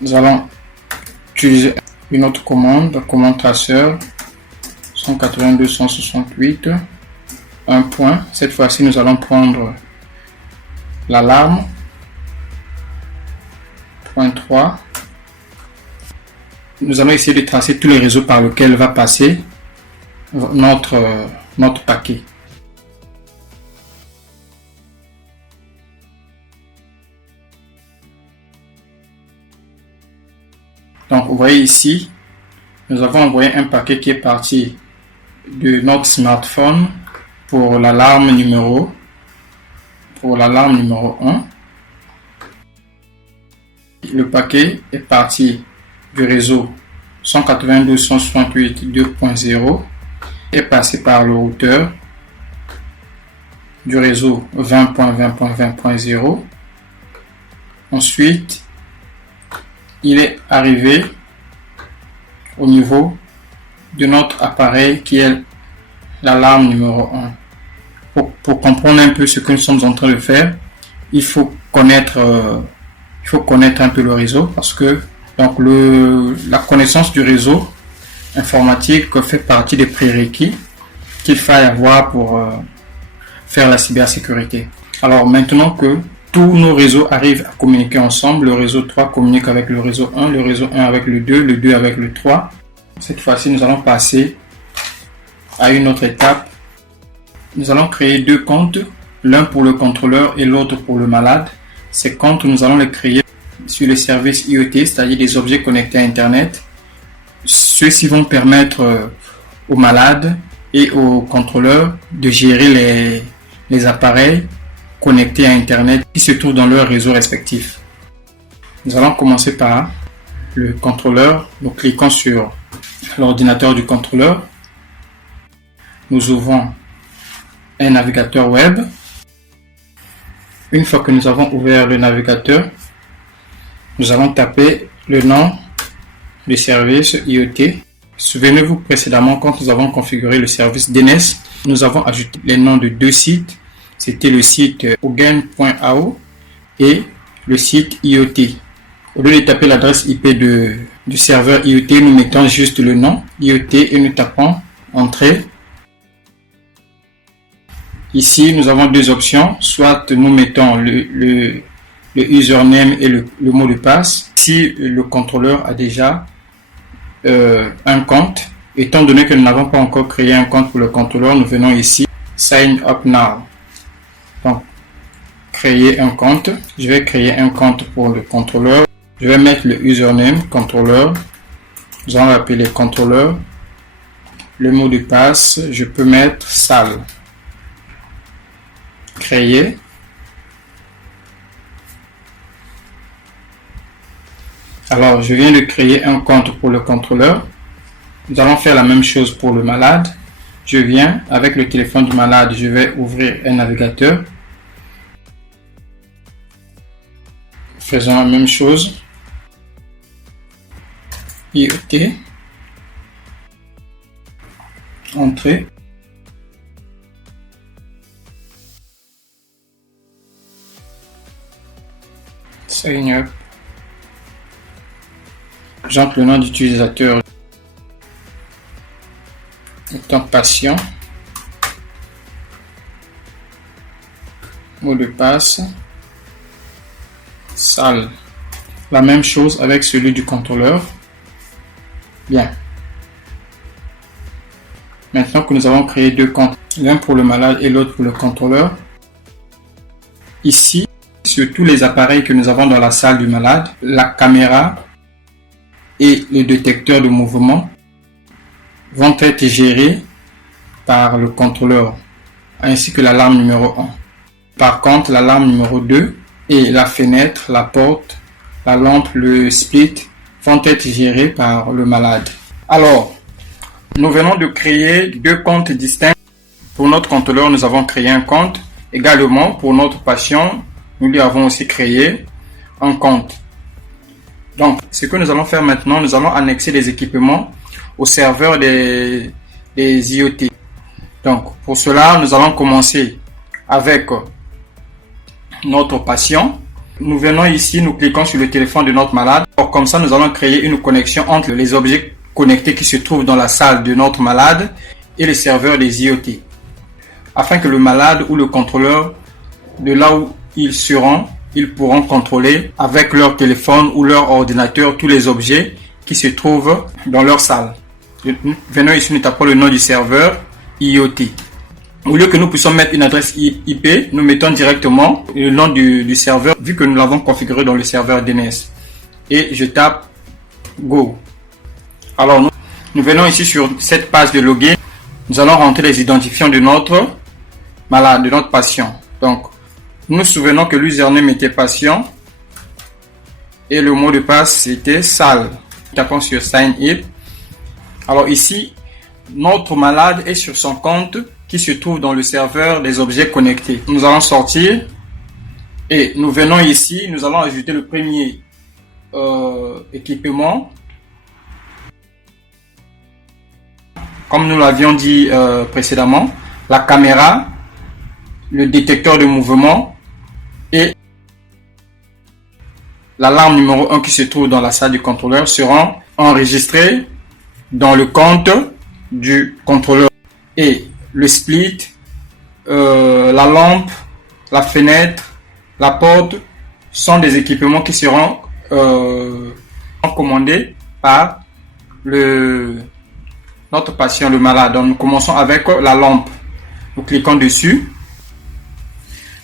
Nous allons utiliser une autre commande traceur 192.168. Un point. Cette fois-ci, nous allons prendre l'alarme. Point 3. Nous allons essayer de tracer tous les réseaux par lesquels va passer notre paquet. Donc, vous voyez ici, nous avons envoyé un paquet qui est parti de notre smartphone pour l'alarme numéro 1. Le paquet est parti du réseau 192.168.2.0, est passé par le routeur du réseau 20.20.20.0. Ensuite, il est arrivé au niveau de notre appareil qui est l'alarme numéro 1. Pour comprendre un peu ce que nous sommes en train de faire, il faut connaître un peu le réseau, parce que donc la connaissance du réseau informatique fait partie des prérequis qu'il faille avoir pour faire la cybersécurité. Alors maintenant que tous nos réseaux arrivent à communiquer ensemble, le réseau 3 communique avec le réseau 1, le réseau 1 avec le 2 avec le 3. Cette fois-ci, nous allons passer à une autre étape. Nous allons créer deux comptes, l'un pour le contrôleur et l'autre pour le malade. Ces comptes, nous allons les créer sur les services IoT, c'est-à-dire des objets connectés à Internet. Ceux-ci vont permettre aux malades et aux contrôleurs de gérer les appareils connectés à Internet qui se trouvent dans leur réseau respectif. Nous allons commencer par le contrôleur. Nous cliquons sur l'ordinateur du contrôleur. Nous ouvrons un navigateur web. Une fois que nous avons ouvert le navigateur, nous allons taper le nom du service IoT. Souvenez-vous précédemment, quand nous avons configuré le service DNS, nous avons ajouté les noms de deux sites. C'était le site ogen.ao et le site IoT. Au lieu de taper l'adresse IP du serveur IoT, nous mettons juste le nom IoT et nous tapons Entrée. Ici, nous avons deux options. Soit nous mettons le username et le mot de passe. Si le contrôleur a déjà un compte, étant donné que nous n'avons pas encore créé un compte pour le contrôleur, nous venons ici Sign Up Now. Donc, créer un compte. Je vais créer un compte pour le contrôleur. Je vais mettre le username contrôleur. Nous allons l'appeler contrôleur. Le mot de passe, je peux mettre salle. Créer. Alors, je viens de créer un compte pour le contrôleur. Nous allons faire la même chose pour le malade. Je viens avec le téléphone du malade, je vais ouvrir un navigateur. Faisons la même chose. IoT. Entrée. Sign up. J'entre le nom d'utilisateur. Étant patient. Mot de passe. Salle. La même chose avec celui du contrôleur. Bien. Maintenant que nous avons créé deux comptes, l'un pour le malade et l'autre pour le contrôleur, ici, sur tous les appareils que nous avons dans la salle du malade, la caméra et le détecteur de mouvement vont être gérés par le contrôleur, ainsi que l'alarme numéro 1. Par contre, l'alarme numéro 2 et la fenêtre, la porte, la lampe, le split vont être gérés par le malade. Alors, nous venons de créer deux comptes distincts. Pour notre contrôleur, nous avons créé un compte. Également, pour notre patient, nous lui avons aussi créé un compte. Donc, ce que nous allons faire maintenant, nous allons annexer les équipements au serveur des IoT. Donc, pour cela, nous allons commencer avec notre patient. Nous venons ici, nous cliquons sur le téléphone de notre malade. Comme ça, nous allons créer une connexion entre les objets connectés qui se trouvent dans la salle de notre malade et le serveur des IoT. Afin que le malade ou le contrôleur, de là où ils seront, ils pourront contrôler avec leur téléphone ou leur ordinateur tous les objets qui se trouvent dans leur salle. Venons ici, nous tapons le nom du serveur IoT. Au lieu que nous puissions mettre une adresse IP, nous mettons directement le nom du serveur vu que nous l'avons configuré dans le serveur DNS. Et je tape Go. Alors nous venons ici sur cette page de login. Nous allons rentrer les identifiants de notre malade, de notre patient. Donc, nous nous souvenons que l'username était patient et le mot de passe c'était salle. Tapons sur Sign In. Alors ici, notre malade est sur son compte qui se trouve dans le serveur des objets connectés. Nous allons sortir et nous venons ici, nous allons ajouter le premier équipement. Comme nous l'avions dit précédemment, la caméra, le détecteur de mouvement et l'alarme numéro 1 qui se trouve dans la salle du contrôleur seront enregistrés dans le compte du contrôleur. Et le split, la lampe, la fenêtre, la porte sont des équipements qui seront commandés par notre patient, le malade. Donc nous commençons avec la lampe. Nous cliquons dessus.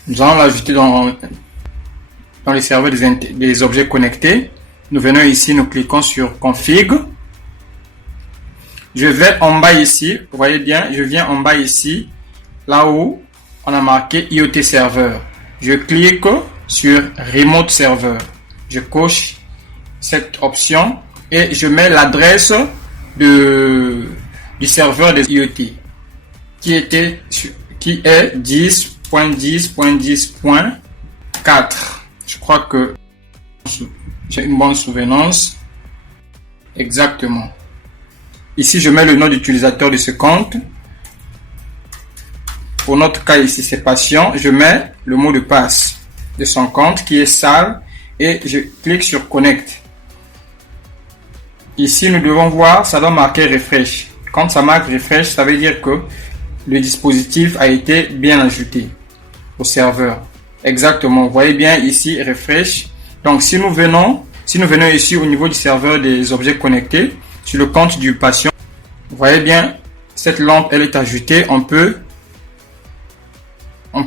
Nous allons l'ajouter dans les serveurs des objets connectés. Nous venons ici, nous cliquons sur Config. Je vais en bas ici, vous voyez bien, je viens en bas ici, là où on a marqué IoT Server. Je clique sur Remote Server. Je coche cette option et je mets l'adresse du serveur des IoT qui est 10.10.10.4. Je crois que j'ai une bonne souvenance. Exactement. Ici, je mets le nom d'utilisateur de ce compte. Pour notre cas ici, c'est patient. Je mets le mot de passe de son compte qui est salle et je clique sur Connect. Ici, nous devons voir, ça doit marquer Refresh. Quand ça marque Refresh, ça veut dire que le dispositif a été bien ajouté au serveur. Exactement. Vous voyez bien ici Refresh. Donc, si nous venons ici au niveau du serveur des objets connectés, sur le compte du patient, vous voyez bien, cette lampe, elle est ajoutée. On peut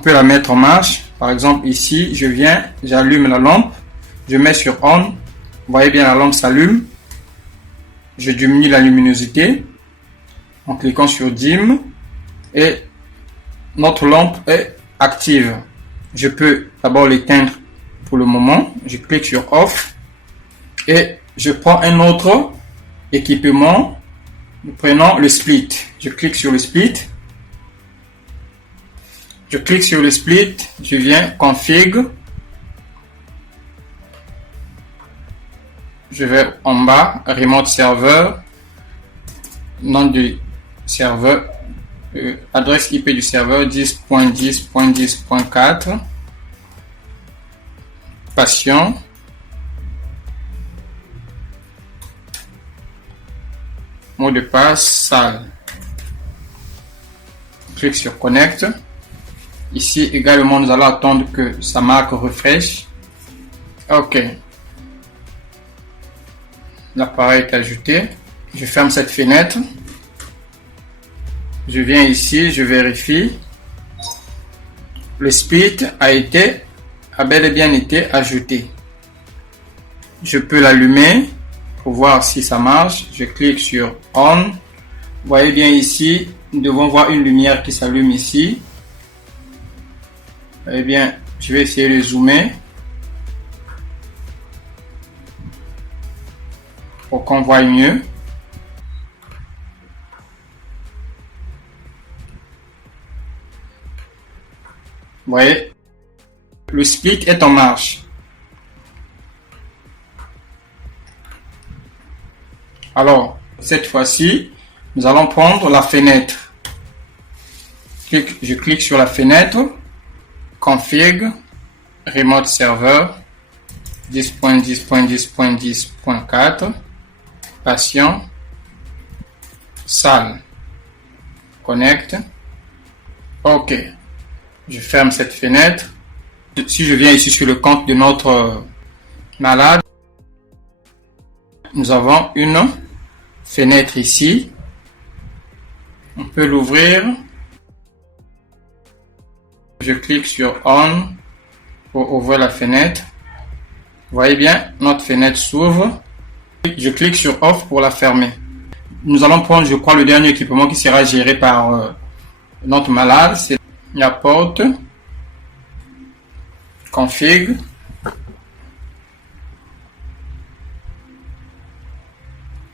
la mettre en marche. Par exemple, ici, je viens, j'allume la lampe, je mets sur On. Vous voyez bien, la lampe s'allume. Je diminue la luminosité en cliquant sur Dim et notre lampe est active. Je peux d'abord l'éteindre pour le moment. Je clique sur Off et Je prends un autre équipement. Nous prenons le split. Je clique sur le split. Je clique sur le split. Je viens config. Je vais en bas, remote server, nom du serveur, adresse IP du serveur 10.10.10.4, patient, mot de passe, salle. Clique sur connect. Ici également, nous allons attendre que ça marque refresh. OK. L'appareil est ajouté. Je ferme cette fenêtre. Je viens ici, je vérifie. Le split a bel et bien été ajouté. Je peux l'allumer pour voir si ça marche. Je clique sur on. Vous voyez bien ici, nous devons voir une lumière qui s'allume ici. Eh bien, je vais essayer de zoomer pour qu'on voit mieux. Vous voyez, le split est en marche. Alors, cette fois-ci, nous allons prendre la fenêtre. Je clique sur la fenêtre, config, remote server, 10.10.10.10.4, patient, salle, connect. OK. Je ferme cette fenêtre. Si je viens ici sur le compte de notre malade, nous avons une fenêtre ici. On peut l'ouvrir. Je clique sur on pour ouvrir la fenêtre. Vous voyez bien, notre fenêtre s'ouvre. Je clique sur off pour la fermer. Nous allons prendre, je crois, le dernier équipement qui sera géré par notre malade. C'est la porte, config,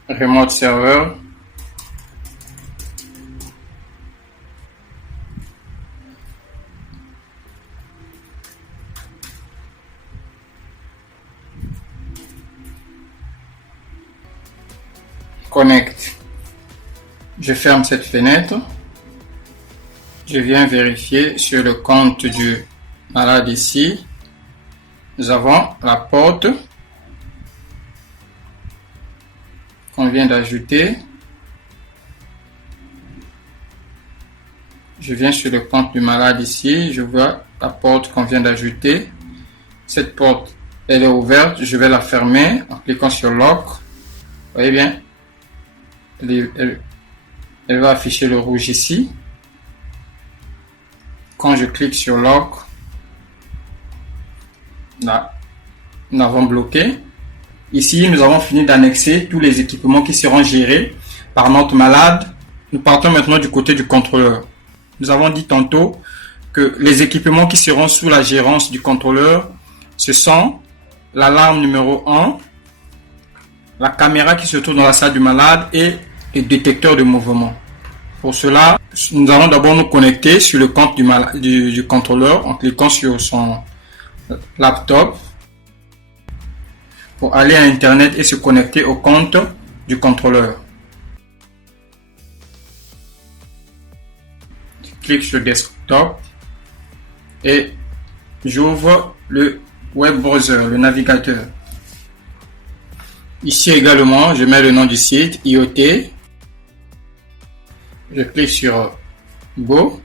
remote server, connect. Je ferme cette fenêtre. Je viens vérifier sur le compte du malade ici. Nous avons la porte qu'on vient d'ajouter. Je viens sur le compte du malade ici. Je vois la porte qu'on vient d'ajouter. Cette porte, elle est ouverte. Je vais la fermer en cliquant sur lock. Vous voyez bien, elle va afficher le rouge ici. Quand je clique sur lock, là, nous avons bloqué. Ici, nous avons fini d'annexer tous les équipements qui seront gérés par notre malade. Nous partons maintenant du côté du contrôleur. Nous avons dit tantôt que les équipements qui seront sous la gérance du contrôleur, ce sont l'alarme numéro 1, la caméra qui se trouve dans la salle du malade et le détecteur de mouvement. Pour cela, nous allons d'abord nous connecter sur le compte du contrôleur en cliquant sur son laptop pour aller à Internet et se connecter au compte du contrôleur. Je clique sur Desktop et j'ouvre le web browser, le navigateur. Ici également, je mets le nom du site, IoT. Je clique sur Go.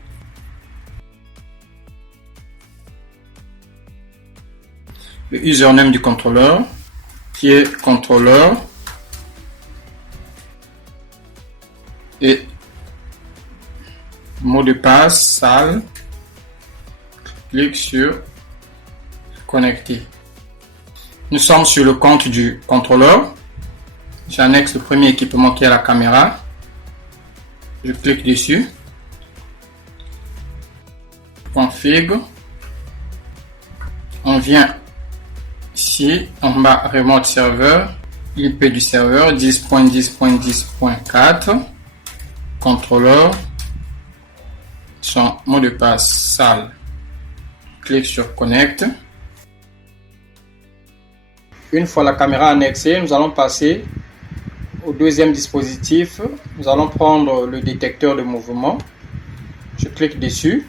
Le username du contrôleur qui est contrôleur et mot de passe salle. Clique sur connecter. Nous sommes sur le compte du contrôleur. J'annexe le premier équipement qui est la caméra. Je clique dessus. Config. On vient ici en bas remote server. IP du serveur 10.10.10.4, contrôleur, son mot de passe salle. Clique sur Connect. Une fois la caméra annexée, nous allons passer au deuxième dispositif. Nous allons prendre le détecteur de mouvement. Je clique dessus.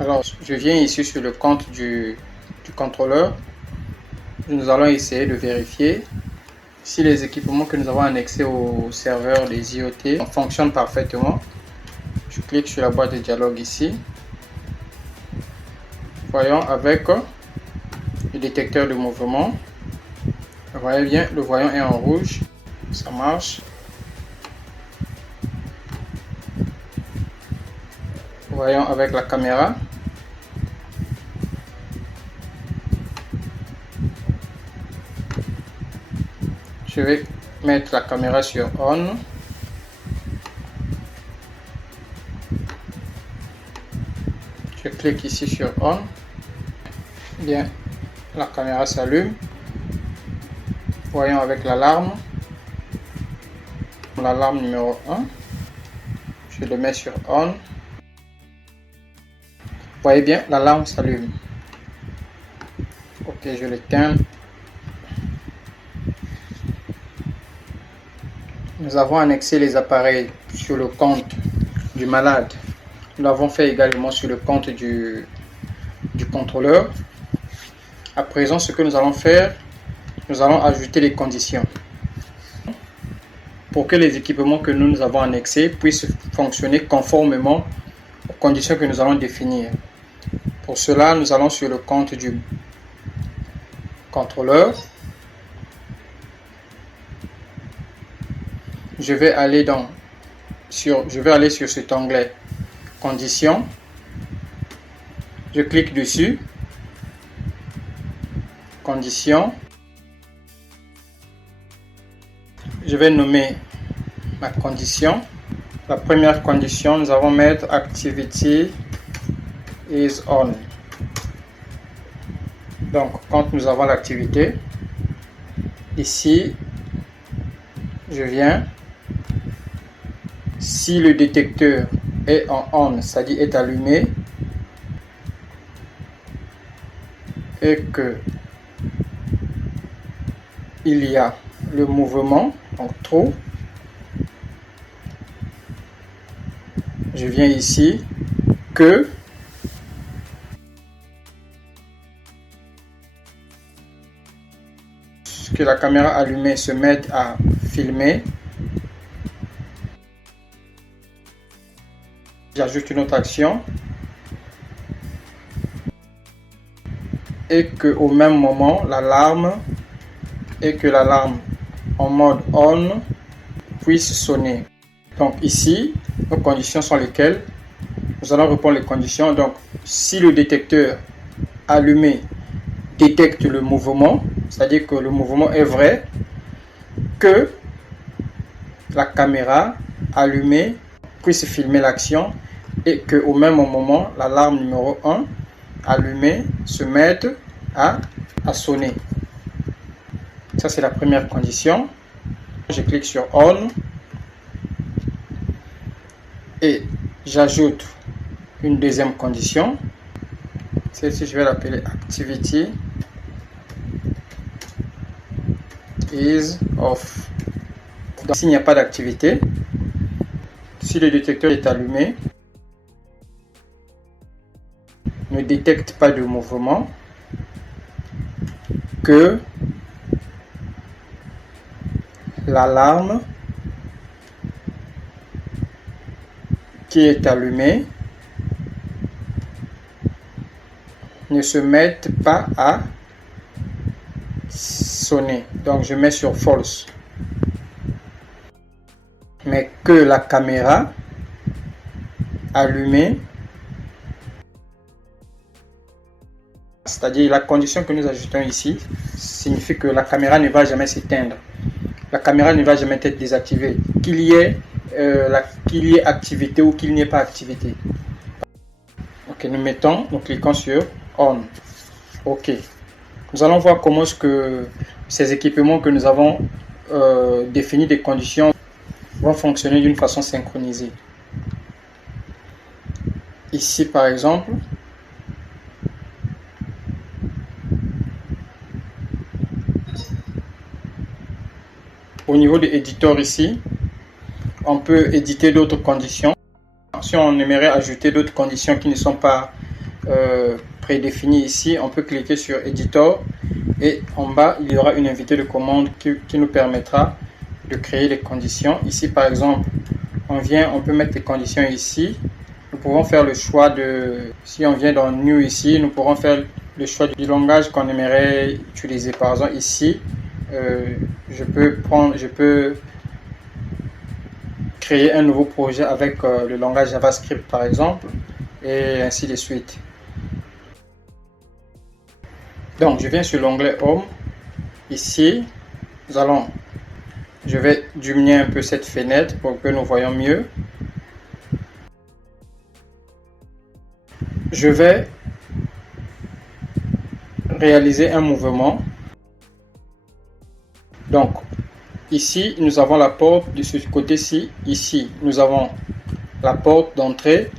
Alors, je viens ici sur le compte du contrôleur. Nous allons essayer de vérifier si les équipements que nous avons annexés au serveur des IoT fonctionnent parfaitement. Je clique sur la boîte de dialogue ici. Voyons avec le détecteur de mouvement. Vous voyez bien, le voyant est en rouge. Ça marche. Voyons avec la caméra. Je vais mettre la caméra sur on. Je clique ici sur on. Bien, la caméra s'allume. Voyons avec l'alarme. L'alarme numéro 1. Je le mets sur on. Voyez bien, l'alarme s'allume. Ok, je l'éteins. Nous avons annexé les appareils sur le compte du malade. Nous l'avons fait également sur le compte du contrôleur. À présent, ce que nous allons faire, nous allons ajouter les conditions pour que les équipements que nous avons annexés puissent fonctionner conformément aux conditions que nous allons définir. Pour cela, nous allons sur le compte du contrôleur. Je vais aller sur cet onglet Conditions. Je clique dessus. Conditions. Je vais nommer ma condition. La première condition, nous allons mettre Activity is on. Donc, quand nous avons l'activité, ici, je viens. Si le détecteur est en on, c'est-à-dire est allumé, et que il y a le mouvement, donc true, je viens ici, que la caméra allumée se mette à filmer. J'ajoute une autre action et que au même moment l'alarme en mode on puisse sonner. Donc ici nos conditions sont lesquelles? Nous allons répondre les conditions. Donc si le détecteur allumé détecte le mouvement, c'est-à-dire que le mouvement est vrai, que la caméra allumée puisse filmer l'action et que au même moment l'alarme numéro 1 allumée se mette à sonner. Ça c'est la première condition. Je clique sur on et j'ajoute une deuxième condition. Celle-ci je vais l'appeler Activity is off. Donc s'il n'y a pas d'activité, si le détecteur est allumé, ne détecte pas de mouvement, que l'alarme qui est allumée ne se mette pas à sonner. Donc je mets sur false. Mais que la caméra allumée C'est-à-dire la condition que nous ajoutons ici signifie que la caméra ne va jamais s'éteindre. La caméra ne va jamais être désactivée. Qu'il y ait activité ou qu'il n'y ait pas activité. Ok, nous cliquons sur On. Ok. Nous allons voir comment est-ce que ces équipements que nous avons définis des conditions vont fonctionner d'une façon synchronisée. Ici par exemple, au niveau de l'éditeur ici, on peut éditer d'autres conditions. Si on aimerait ajouter d'autres conditions qui ne sont pas prédéfinies ici, on peut cliquer sur Editor et en bas, il y aura une invitée de commande qui nous permettra de créer les conditions. Ici par exemple, on peut mettre les conditions ici. Nous pouvons faire le choix de, si on vient dans New ici, nous pourrons faire le choix du langage qu'on aimerait utiliser. Par exemple ici, je peux créer un nouveau projet avec le langage JavaScript par exemple, et ainsi de suite. Donc je viens sur l'onglet Home. Ici, je vais diminuer un peu cette fenêtre pour que nous voyons mieux. Je vais réaliser un mouvement. Donc, ici, nous avons la porte de ce côté-ci. Ici, nous avons la porte d'entrée.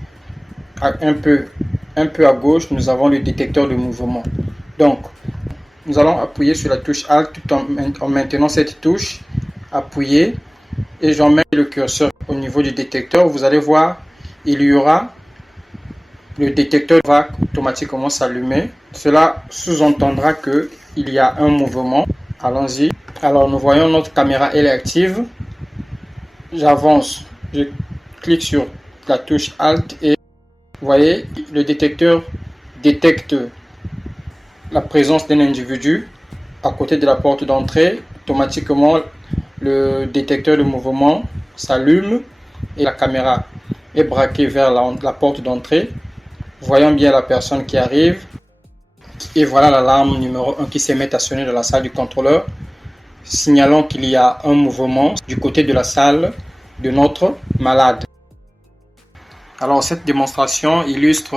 Un peu à gauche, nous avons le détecteur de mouvement. Donc, nous allons appuyer sur la touche Alt tout en maintenant cette touche. Appuyer et j'emmène le curseur au niveau du détecteur. Vous allez voir, le détecteur va automatiquement s'allumer. Cela sous-entendra qu'il y a un mouvement. Allons-y. Alors nous voyons notre caméra, elle est active. J'avance, je clique sur la touche Alt et vous voyez, le détecteur détecte la présence d'un individu à côté de la porte d'entrée. Automatiquement, le détecteur de mouvement s'allume et la caméra est braquée vers la porte d'entrée. Voyons bien la personne qui arrive. Et voilà l'alarme numéro 1 qui s'émet à sonner dans la salle du contrôleur, signalant qu'il y a un mouvement du côté de la salle de notre malade. Alors cette démonstration illustre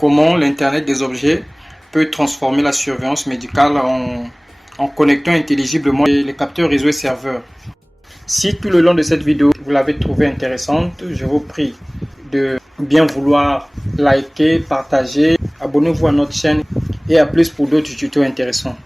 comment l'Internet des objets peut transformer la surveillance médicale en connectant intelligiblement les capteurs réseau et serveurs. Si tout le long de cette vidéo vous l'avez trouvée intéressante, je vous prie de bien vouloir liker, partager, abonnez-vous à notre chaîne et à plus pour d'autres tutos intéressants.